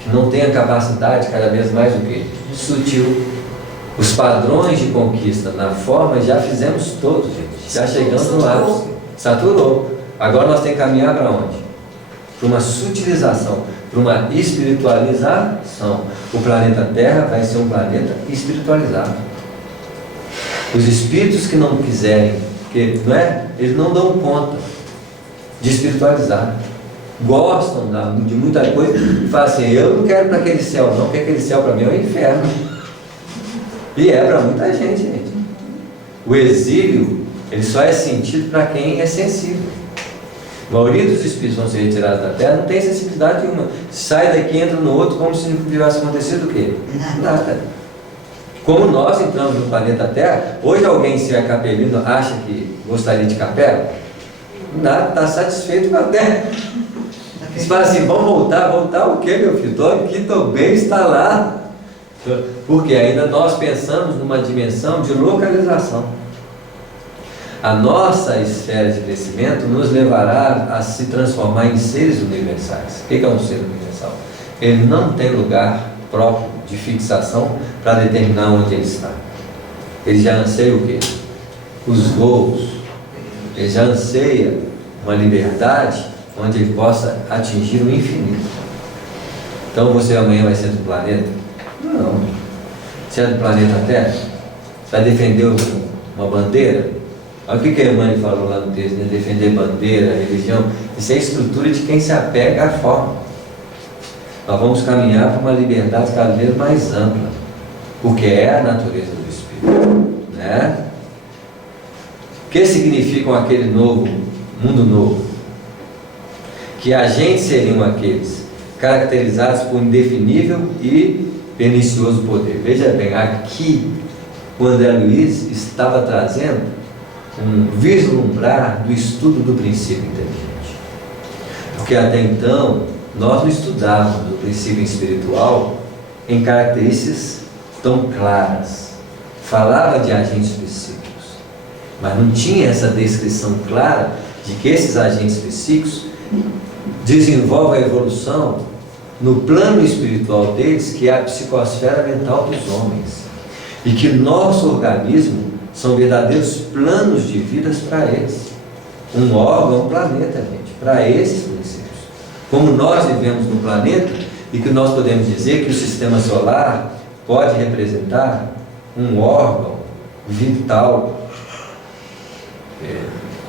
que não têm a capacidade cada vez mais o quê? Sutil. Os padrões de conquista na forma já fizemos todos, gente. Já chegamos no ápice. Saturou. Agora nós temos que caminhar para onde? Para uma sutilização, para uma espiritualização. O planeta Terra vai ser um planeta espiritualizado. Os espíritos que não quiserem, porque, não é? Eles não dão conta de espiritualizar. Gostam de muita coisa e falam assim, eu não quero para aquele céu não, porque aquele céu para mim é um inferno. E é para muita gente. O exílio, ele só é sentido para quem é sensível. A maioria dos espíritos vão ser retirados da Terra, não tem sensibilidade nenhuma. Sai daqui, entra no outro, como se não tivesse acontecido o quê? Nada. Como nós entramos no planeta Terra, hoje alguém se é capelino, acha que gostaria de capela? Nada, está satisfeito com a Terra. Eles falam assim, vamos voltar o quê, meu filho? Estou aqui, estou bem instalado. Porque ainda nós pensamos numa dimensão de localização. A nossa esfera de crescimento nos levará a se transformar em seres universais. O que é um ser universal? Ele não tem lugar próprio de fixação para determinar onde ele está. Ele já anseia o quê? Os voos. Ele já anseia uma liberdade onde ele possa atingir o infinito. Então você amanhã vai ser do planeta? Não. Você é do planeta Terra? Você vai defender uma bandeira? Olha o que a Emmanuel falou lá no texto, né? Defender bandeira, religião. Isso é a estrutura de quem se apega à forma. Nós vamos caminhar para uma liberdade cada vez mais ampla, porque é a natureza do Espírito, né? O que significam aquele novo, mundo novo? Que agentes seriam aqueles caracterizados por indefinível e pernicioso poder. Veja bem, aqui o André Luiz estava trazendo um vislumbrar do estudo do princípio inteligente. Porque até então, nós não estudávamos o princípio espiritual em características tão claras. Falava de agentes psíquicos, mas não tinha essa descrição clara de que esses agentes psíquicos desenvolvem a evolução no plano espiritual deles, que é a psicosfera mental dos homens. E que nosso organismo são verdadeiros planos de vidas para eles. Um órgão, um planeta, gente, para esses princípios. Como nós vivemos no planeta, e que nós podemos dizer que o sistema solar pode representar um órgão vital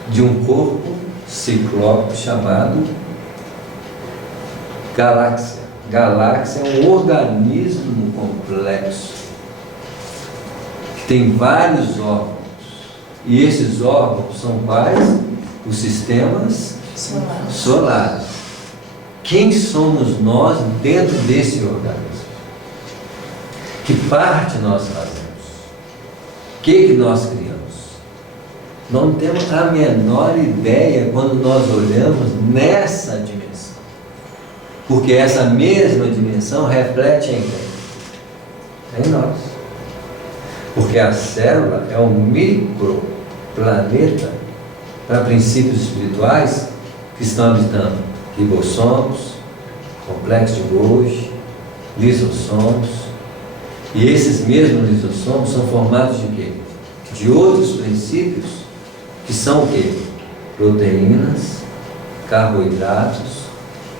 de um corpo ciclópico chamado galáxia. galáxia é um organismo complexo, que tem vários órgãos. E esses órgãos são quais? Os sistemas solares. Quem somos nós dentro desse organismo? Que parte nós fazemos? O que nós criamos? Não temos a menor ideia quando nós olhamos nessa dimensão. Porque essa mesma dimensão reflete em quem? Em nós. Porque a célula é um microplaneta para princípios espirituais que estão habitando ribossomos, complexo de Golgi, lisossomos. E esses mesmos lisossomos são formados de quê? De outros princípios que são o quê? Proteínas, carboidratos,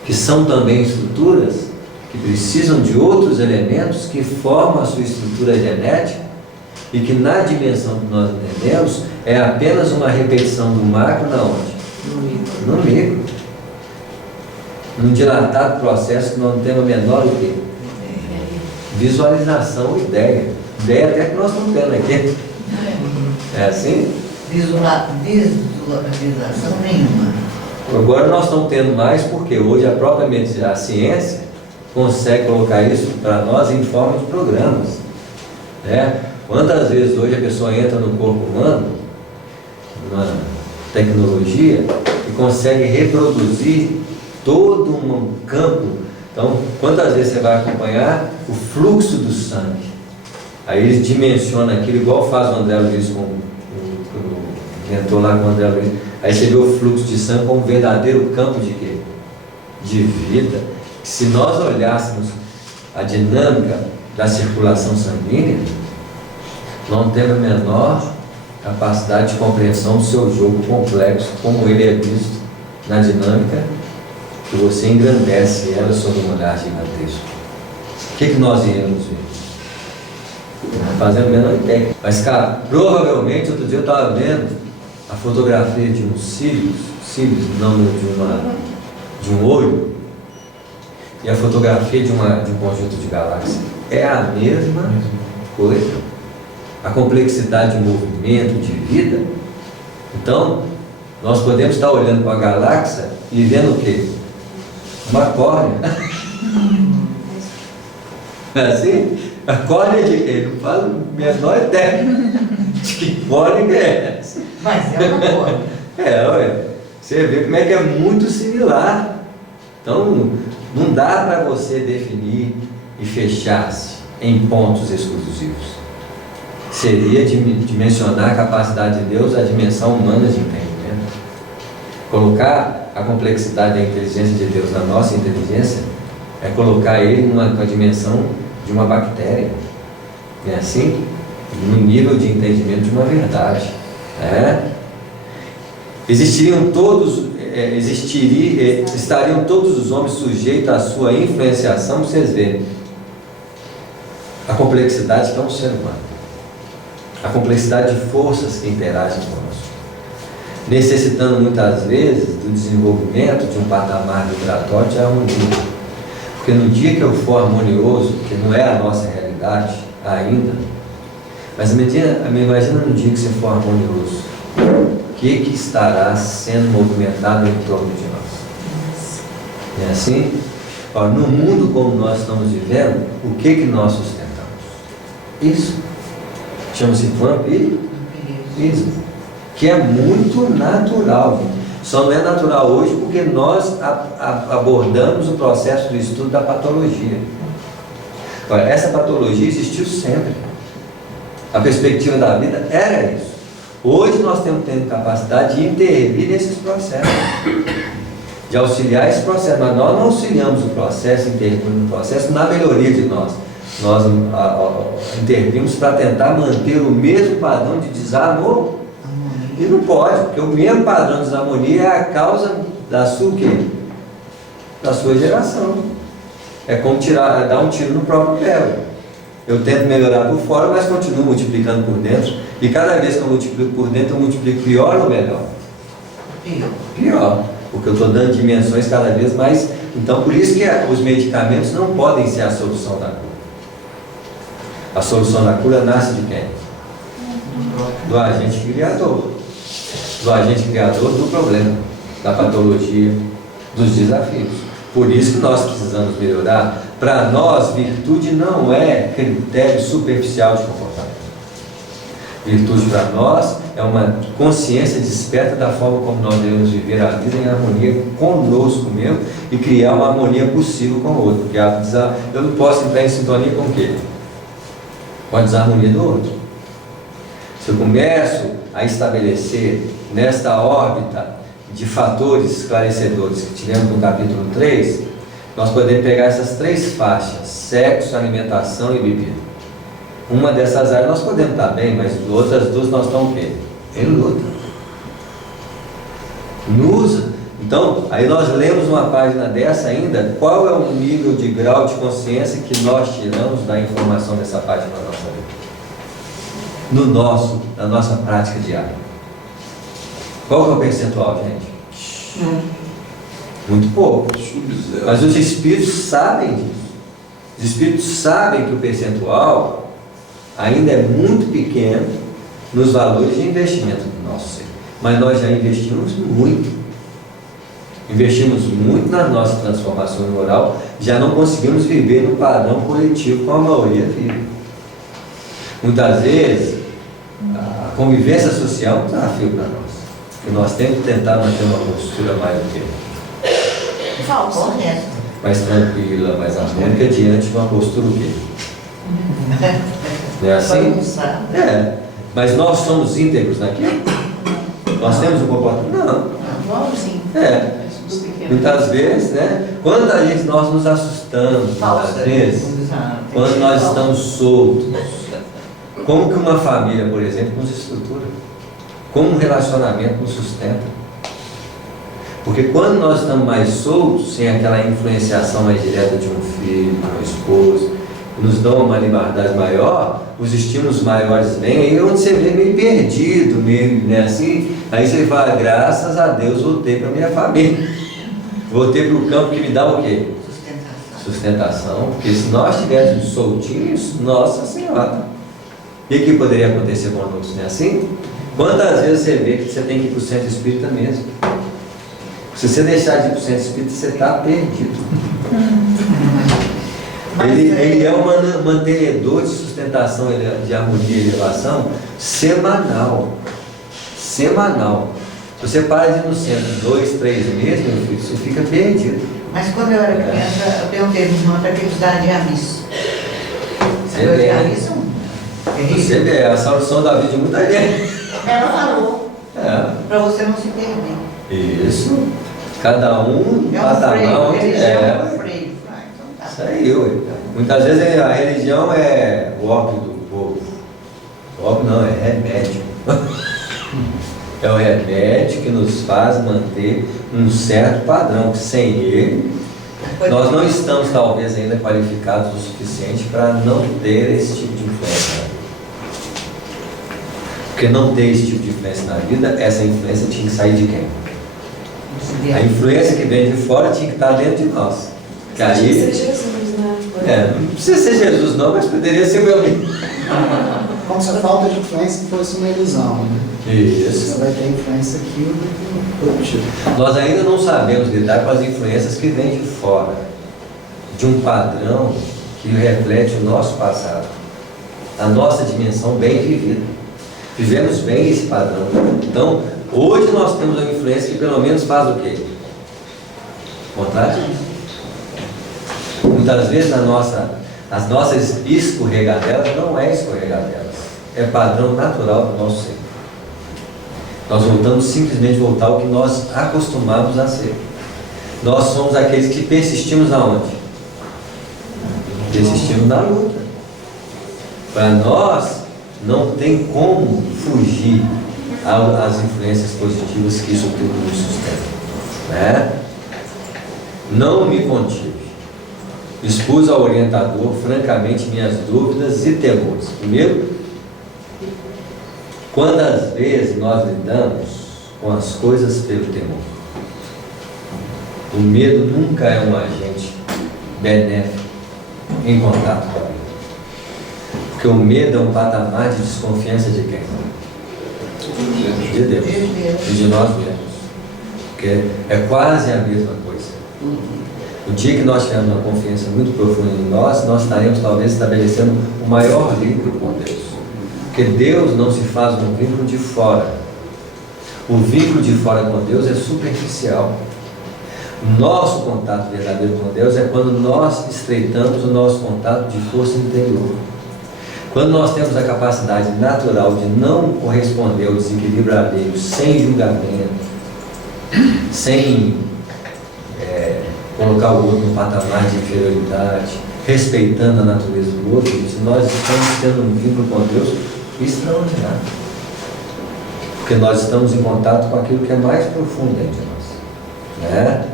que são também estruturas que precisam de outros elementos que formam a sua estrutura genética e que na dimensão que nós entendemos é apenas uma repetição do macro na onde? No micro. Num dilatado processo que nós não temos a menor o quê? Visualização, ideia. Ideia até que nós estamos tendo aqui. É assim? Visualização nenhuma. Agora nós estamos tendo mais porque hoje a própria medicina, a ciência consegue colocar isso para nós em forma de programas. Quantas vezes hoje a pessoa entra no corpo humano, numa tecnologia, e consegue reproduzir todo um campo. Então, quantas vezes você vai acompanhar o fluxo do sangue? Aí eles dimensionam aquilo, igual faz o André Luiz com o mentor lá com o André Luiz. Aí você vê o fluxo de sangue como um verdadeiro campo de quê? De vida. Se nós olhássemos a dinâmica da circulação sanguínea, não temos a menor capacidade de compreensão do seu jogo complexo, como ele é visto na dinâmica, que você engrandece ela sob um olhar gigantesco. O que nós iríamos ver? Não fazendo a menor ideia. Mas, cara, provavelmente, outro dia eu estava vendo a fotografia de uns cílios, não de um olho, e a fotografia de um conjunto de galáxias. É a mesma coisa. A complexidade de movimento, de vida. Então, nós podemos estar olhando para a galáxia e vendo o quê? Uma córnea. Não é assim? A córnea de quê? Não faz a menor ideia de que córnea é essa. Mas é uma córnea. Olha, você vê como é que é muito similar. Então, não dá para você definir e fechar-se em pontos exclusivos. Seria dimensionar a capacidade de Deus à dimensão humana de entendimento. Colocar a complexidade da inteligência de Deus na nossa inteligência é colocar ele numa dimensão de uma bactéria. É assim? No nível de entendimento de uma verdade. Estariam todos os homens sujeitos à sua influenciação, para vocês verem a complexidade que é um ser humano. A complexidade de forças que interagem conosco, necessitando muitas vezes do desenvolvimento de um patamar vibratório de harmonia. Porque no dia que eu for harmonioso, que não é a nossa realidade ainda, mas imagina no dia que você for harmonioso, o que estará sendo movimentado em torno de nós? É assim? Ora, no mundo como nós estamos vivendo, o que nós sustentamos? Isso. Chama-se vampirismo, que é muito natural. Só não é natural hoje porque nós abordamos o processo do estudo da patologia. Olha, essa patologia existiu sempre. A perspectiva da vida era isso. Hoje nós temos tendo capacidade de intervir nesses processos, de auxiliar esse processo, mas nós não auxiliamos o processo, intervimos no processo na melhoria de nós. Nós intervimos para tentar manter o mesmo padrão de desarmonia. E não pode, porque o mesmo padrão de desarmonia é a causa da sua da sua geração. É como dar um tiro no próprio pé. Eu tento melhorar por fora, mas continuo multiplicando por dentro. E cada vez que eu multiplico por dentro, eu multiplico pior ou melhor? Pior. Porque eu estou dando dimensões cada vez mais Então, por isso que os medicamentos não podem ser a solução da cura. A solução da cura nasce de quem? Do agente criador. Do agente criador do problema, da patologia, dos desafios. Por isso que nós precisamos melhorar. Para nós, virtude não é critério superficial de comportamento. Virtude para nós é uma consciência desperta da forma como nós devemos viver a vida em harmonia conosco mesmo e criar uma harmonia possível com o outro. Porque eu não posso entrar em sintonia com o quê? Com a desarmonia do outro. Se eu começo a estabelecer nesta órbita de fatores esclarecedores que tivemos no capítulo 3, nós podemos pegar essas 3 faixas: sexo, alimentação e bebida. Uma dessas áreas nós podemos estar bem, mas outras 2 nós estamos o quê? Em luta. Então, aí nós lemos uma página dessa ainda, qual é o nível de grau de consciência que nós tiramos da informação dessa página da nossa vida? Na nossa prática diária. Qual que é o percentual, gente? Muito pouco. Mas os espíritos sabem disso. Os espíritos sabem que o percentual ainda é muito pequeno nos valores de investimento do nosso ser. Mas nós já investimos muito. Investimos muito na nossa transformação moral, já não conseguimos viver no padrão coletivo como a maioria vive. Muitas vezes, a convivência social é um desafio para nós. E nós temos que tentar manter uma postura mais do que Falsa. mais tranquila, mais harmônica, diante de uma postura o quê? Não é assim? Mas nós somos íntegros naquilo? Nós temos um comportamento? Não. Vamos sim. Muitas vezes, né? Quantas vezes nós nos assustamos, muitas vezes, quando nós estamos soltos. Como que uma família, por exemplo, nos estrutura? Como um relacionamento nos sustenta? Porque quando nós estamos mais soltos, sem aquela influenciação mais direta de um filho, de uma esposa, nos dão uma liberdade maior, os estímulos maiores vêm, aí onde você vê meio perdido, meio, né, assim, aí você fala, graças a Deus voltei para minha família, voltei para o campo que me dá o quê? Sustentação, porque se nós estivéssemos soltinhos, nossa Senhora, o que poderia acontecer conosco, não é assim? Quantas vezes você vê que você tem que ir para o centro espírita mesmo? Se você deixar de ir para o centro espírita, você está perdido. Ele é um mantenedor de sustentação, de harmonia e elevação semanal. Semanal. Se você para de ir no centro 2, 3 meses, meu filho, você fica perdido. Mas quando eu era criança, eu perguntei a minha irmã para que estudar de missa. Você vê, é a solução da vida de muita gente. Ela falou. Para você não se perder. Isso. Cada um patamar onde é. Isso aí, ué. Muitas vezes a religião é o ópio do povo. O ópio não, é remédio. É o remédio que nos faz manter um certo padrão, que sem ele, nós não estamos talvez ainda qualificados o suficiente para não ter esse tipo de influência na vida. Porque não ter esse tipo de influência na vida, essa influência tinha que sair de quem? A influência que vem de fora tinha que estar dentro de nós. Que aí, Jesus, né? não precisa ser Jesus não, mas poderia ser meu amigo. Como se a falta de influência fosse uma ilusão, né? Isso. Você vai ter influência aqui ou outro tipo. Nós ainda não sabemos lidar com as influências que vêm de fora, de um padrão que reflete o nosso passado, a nossa dimensão bem vivida. Vivemos bem esse padrão. Então, hoje nós temos uma influência que pelo menos faz o quê? Contrário. Muitas vezes as nossas escorregadelas não é escorregadelas, é padrão natural do nosso ser. Nós voltamos simplesmente voltar ao que nós acostumamos a ser. Nós somos aqueles que persistimos aonde? Persistimos na luta. Para nós não tem como fugir às influências positivas que isso tudo nos sustenta, né? Não me contive. Expus ao orientador francamente minhas dúvidas e temores. Primeiro, quantas vezes nós lidamos com as coisas pelo temor? O medo nunca é um agente benéfico em contato com a vida. Porque o medo é um patamar de desconfiança de quem? De Deus. E de nós mesmos. Porque é quase a mesma coisa. O dia que nós tivermos uma confiança muito profunda em nós estaremos talvez estabelecendo o maior vínculo com Deus. Porque Deus não se faz um vínculo de fora. O vínculo de fora com Deus é superficial. Nosso contato verdadeiro com Deus é quando nós estreitamos o nosso contato de força interior. Quando nós temos a capacidade natural de não corresponder ao desequilíbrio alheio, sem julgamento, sem colocar o outro no patamar de inferioridade, respeitando a natureza do outro, nós estamos tendo um vínculo com Deus extraordinário. Porque nós estamos em contato com aquilo que é mais profundo dentro de nós. Né?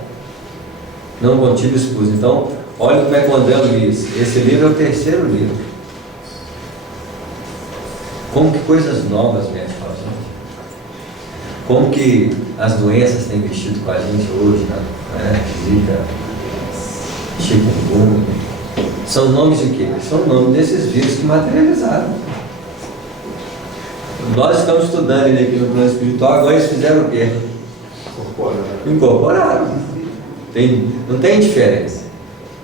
Não contigo expus. Então, olha como é que o André Luiz, esse livro é o terceiro livro. Como que coisas novas mexem com a gente? Como que as doenças têm mexido com a gente hoje, né? Zika, chikungunya. São nomes de quê? São nomes desses vírus que materializaram. Nós estamos estudando ele aqui no plano espiritual, agora eles fizeram o quê? Incorporaram. Não tem diferença.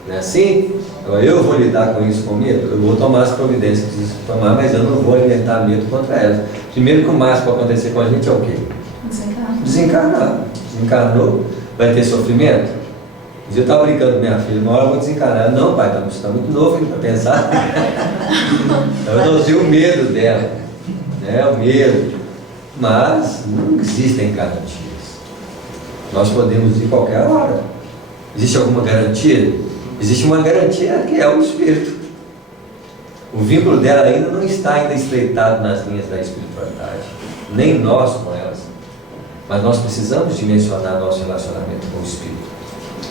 Não é assim? Agora eu vou lidar com isso com medo? Eu vou tomar as providências que preciso tomar, mas eu não vou alimentar medo contra elas. Primeiro que o mais para acontecer com a gente é o quê? Desencarnar. Desencarnou, vai ter sofrimento? Eu estava brincando com minha filha, uma hora eu vou desencarnar. Não, pai, você está muito novo para pensar. Eu não sei o medo dela, né? O medo. Mas não existem garantias. Nós podemos ir qualquer hora. Existe alguma garantia? Existe uma garantia que é o Espírito. O vínculo dela ainda não está estreitado nas linhas da espiritualidade, nem nós com elas. Mas nós precisamos dimensionar nosso relacionamento com o Espírito.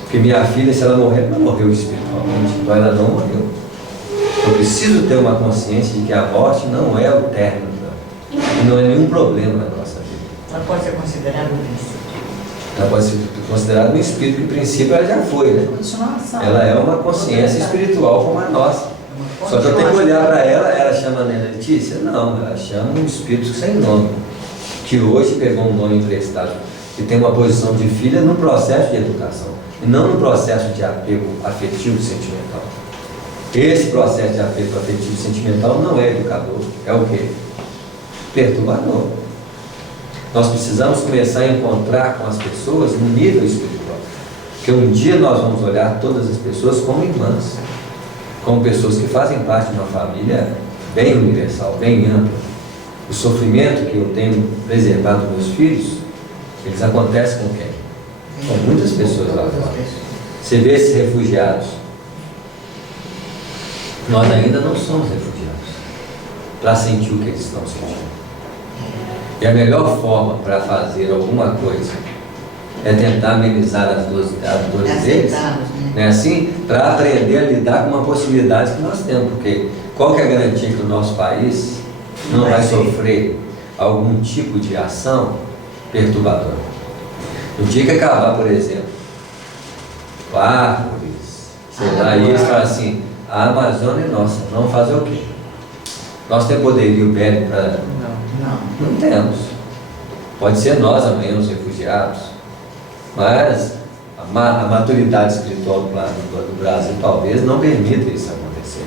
Porque minha filha, se ela morrer, não morreu espiritualmente, então ela não morreu. Eu preciso ter uma consciência de que a morte não é o término, e não é nenhum problema na nossa vida. Ela pode ser considerada um princípio. Ela pode ser considerada um espírito, que em princípio ela já foi, né? Ela é uma consciência espiritual como a nossa. Só que eu tenho que olhar para ela, ela chama a Nena Letícia? Não, ela chama um espírito sem nome, que hoje pegou um nome emprestado, que tem uma posição de filha no processo de educação, e não no processo de apego afetivo sentimental. Esse processo de apego afetivo sentimental não é educador, é o quê? Perturbador. Nós precisamos começar a encontrar com as pessoas no nível espiritual, porque um dia nós vamos olhar todas as pessoas como irmãs, como pessoas que fazem parte de uma família bem universal, bem ampla. O sofrimento que eu tenho preservado dos meus filhos, eles acontecem com quem? Com muitas pessoas lá fora. Você vê esses refugiados. Nós ainda não somos refugiados para sentir o que eles estão sentindo. E a melhor forma para fazer alguma coisa é tentar amenizar as dores deles, não é assim? Para aprender a lidar com uma possibilidade que nós temos, porque qual que é a garantia que o nosso país não vai sofrer algum tipo de ação perturbadora? No dia que acabar, por exemplo, árvores, sei lá, e eles falam assim, a Amazônia é nossa, vamos fazer o quê? Nós temos poderio bélico para... Não temos. Pode ser nós amanhã os refugiados, mas a maturidade espiritual do Brasil talvez não permita isso acontecer.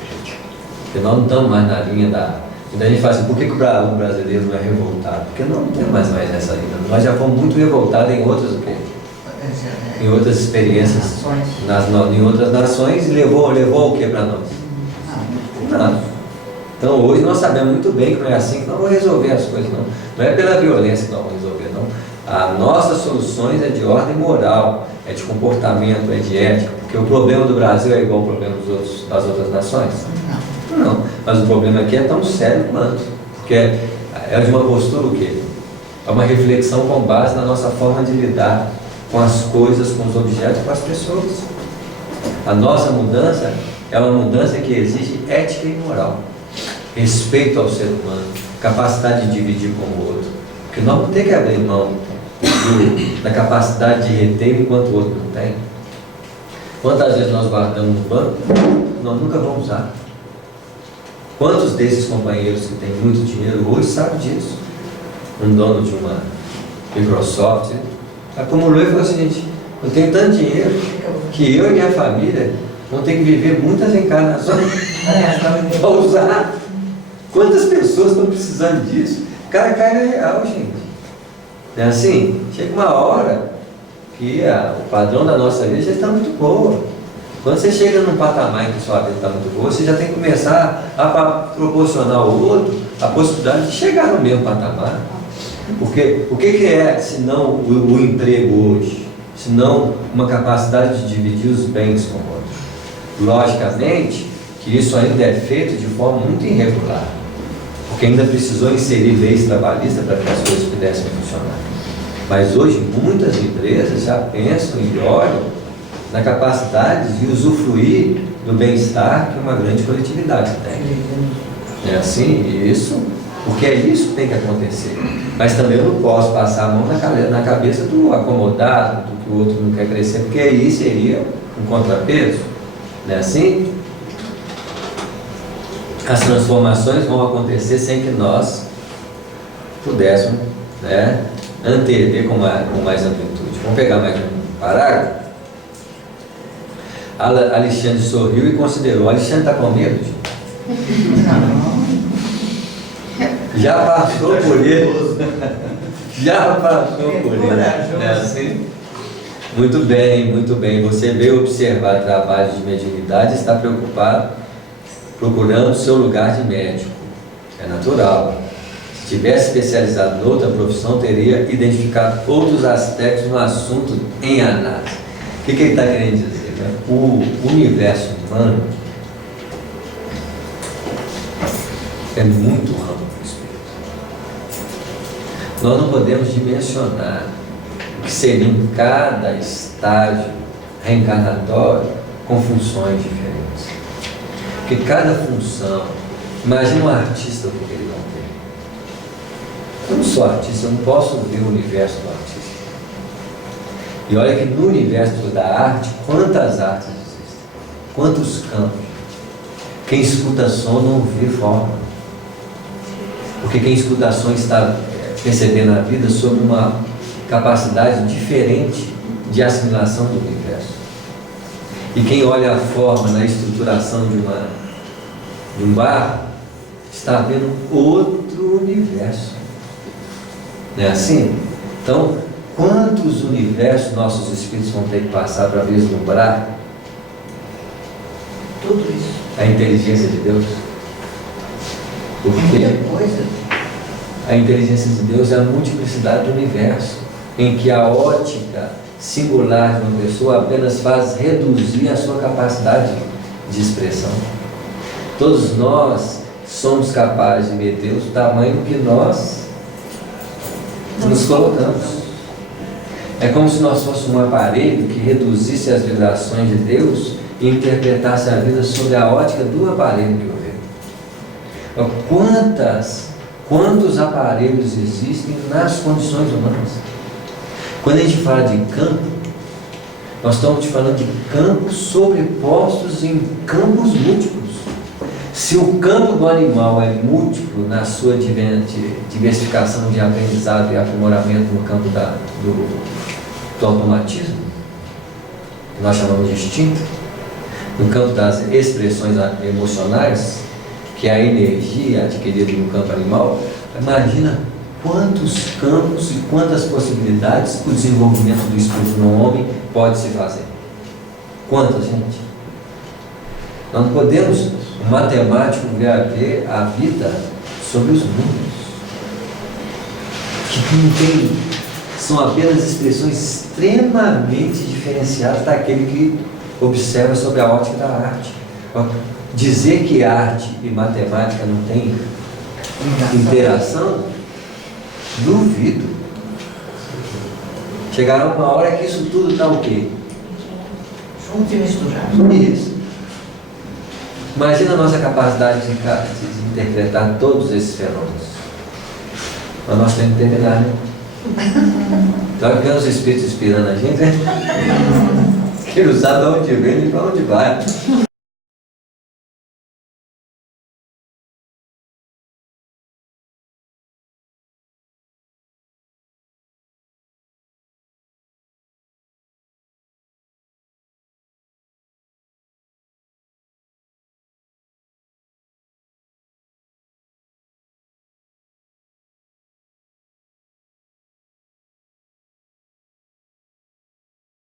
Porque nós não estamos mais na linha da... Quando a gente fala assim, por que o brasileiro não é revoltado? Porque nós não temos mais nessa linha. Nós já fomos muito revoltados em outras, em outras experiências, em outras nações, e levou o que para nós? Nada. Então hoje nós sabemos muito bem que não é assim que nós vamos resolver as coisas, não. Não é pela violência que nós vamos resolver, não. As nossas soluções é de ordem moral, é de comportamento, é de ética, porque o problema do Brasil é igual ao problema das outras nações? Não. Mas o problema aqui é tão sério quanto, porque é de uma postura o quê? É uma reflexão com base na nossa forma de lidar com as coisas, com os objetos, com as pessoas. A nossa mudança é uma mudança que exige ética e moral. Respeito ao ser humano, capacidade de dividir com o outro, porque nós não temos que abrir mão da capacidade de reter enquanto o outro não tem. Quantas vezes nós guardamos no banco, nós nunca vamos usar? Quantos desses companheiros que têm muito dinheiro hoje sabem disso? Um dono de uma Microsoft acumulou e falou assim: gente, eu tenho tanto dinheiro que eu e minha família vão ter que viver muitas encarnações para usar. Quantas pessoas estão precisando disso? O cara cai na real, gente. É assim, chega uma hora que o padrão da nossa vida já está muito boa. Quando você chega num patamar em que sua vida está muito boa, você já tem que começar a proporcionar ao outro a possibilidade de chegar no mesmo patamar. Porque o que é, se não o emprego hoje? Se não uma capacidade de dividir os bens com o outro? Logicamente que isso ainda é feito de forma muito irregular, porque ainda precisou inserir leis trabalhistas para que as coisas pudessem funcionar. Mas hoje muitas empresas já pensam e olham na capacidade de usufruir do bem-estar que uma grande coletividade tem. É assim, isso, porque é isso que tem que acontecer. Mas também eu não posso passar a mão na cabeça do acomodado, do que o outro não quer crescer, porque aí seria um contrapeso. Não é assim? As transformações vão acontecer sem que nós pudéssemos, né, antever com mais amplitude. Vamos pegar mais um parágrafo? Alexandre sorriu e considerou. Alexandre está com medo? Não. Já passou por ele. Já passou por ele. Não é assim? Muito bem, muito bem. Você veio observar trabalhos de mediunidade e está preocupado, procurando seu lugar de médico. É natural. Se tivesse especializado em outra profissão, teria identificado outros aspectos no assunto em análise. O que ele está querendo dizer? O universo humano é muito amplo para o espírito. Nós não podemos dimensionar o que seria em cada estágio reencarnatório com funções diferentes. Porque cada função, imagina um artista, o que ele não tem. Eu não sou artista, eu não posso ver o universo do artista. E olha que no universo da arte, quantas artes existem? Quantos campos? Quem escuta som não vê forma. Porque quem escuta som está percebendo a vida sob uma capacidade diferente de assimilação do universo. E quem olha a forma na estruturação de um bar, está vendo outro universo. Não é assim? Então, quantos universos nossos espíritos vão ter que passar para vislumbrar Tudo isso. a inteligência de Deus? Porque Muita coisa. a inteligência de Deus é a multiplicidade do universo, em que a ótica singular de uma pessoa apenas faz reduzir a sua capacidade de expressão. Todos nós somos capazes de meter o tamanho que nós nos colocamos. É como se nós fôssemos um aparelho que reduzisse as vibrações de Deus e interpretasse a vida sob a ótica do aparelho que o vê. Quantos aparelhos existem nas condições humanas? Quando a gente fala de campo, nós estamos falando de campos sobrepostos em campos múltiplos. Se o campo do animal é múltiplo na sua diversificação de aprendizado e aprimoramento no campo do automatismo, que nós chamamos de instinto, no campo das expressões emocionais, que é a energia adquirida no campo animal, imagina quantos campos e quantas possibilidades o desenvolvimento do espírito no homem pode se fazer. Quantas, gente? Nós não podemos, o matemático, ver a vida sobre os números, que não tem, são apenas expressões extremamente diferenciadas daquele que observa sobre a ótica da arte. Dizer que arte e matemática não tem interação, duvido. Chegará uma hora que isso tudo está o quê? Junto e misturado. Isso. Imagina a nossa capacidade de interpretar todos esses fenômenos. Mas nós temos que terminar, né? Então, que os espíritos inspirando a gente, né? Que não sabe de onde vem e para onde vai.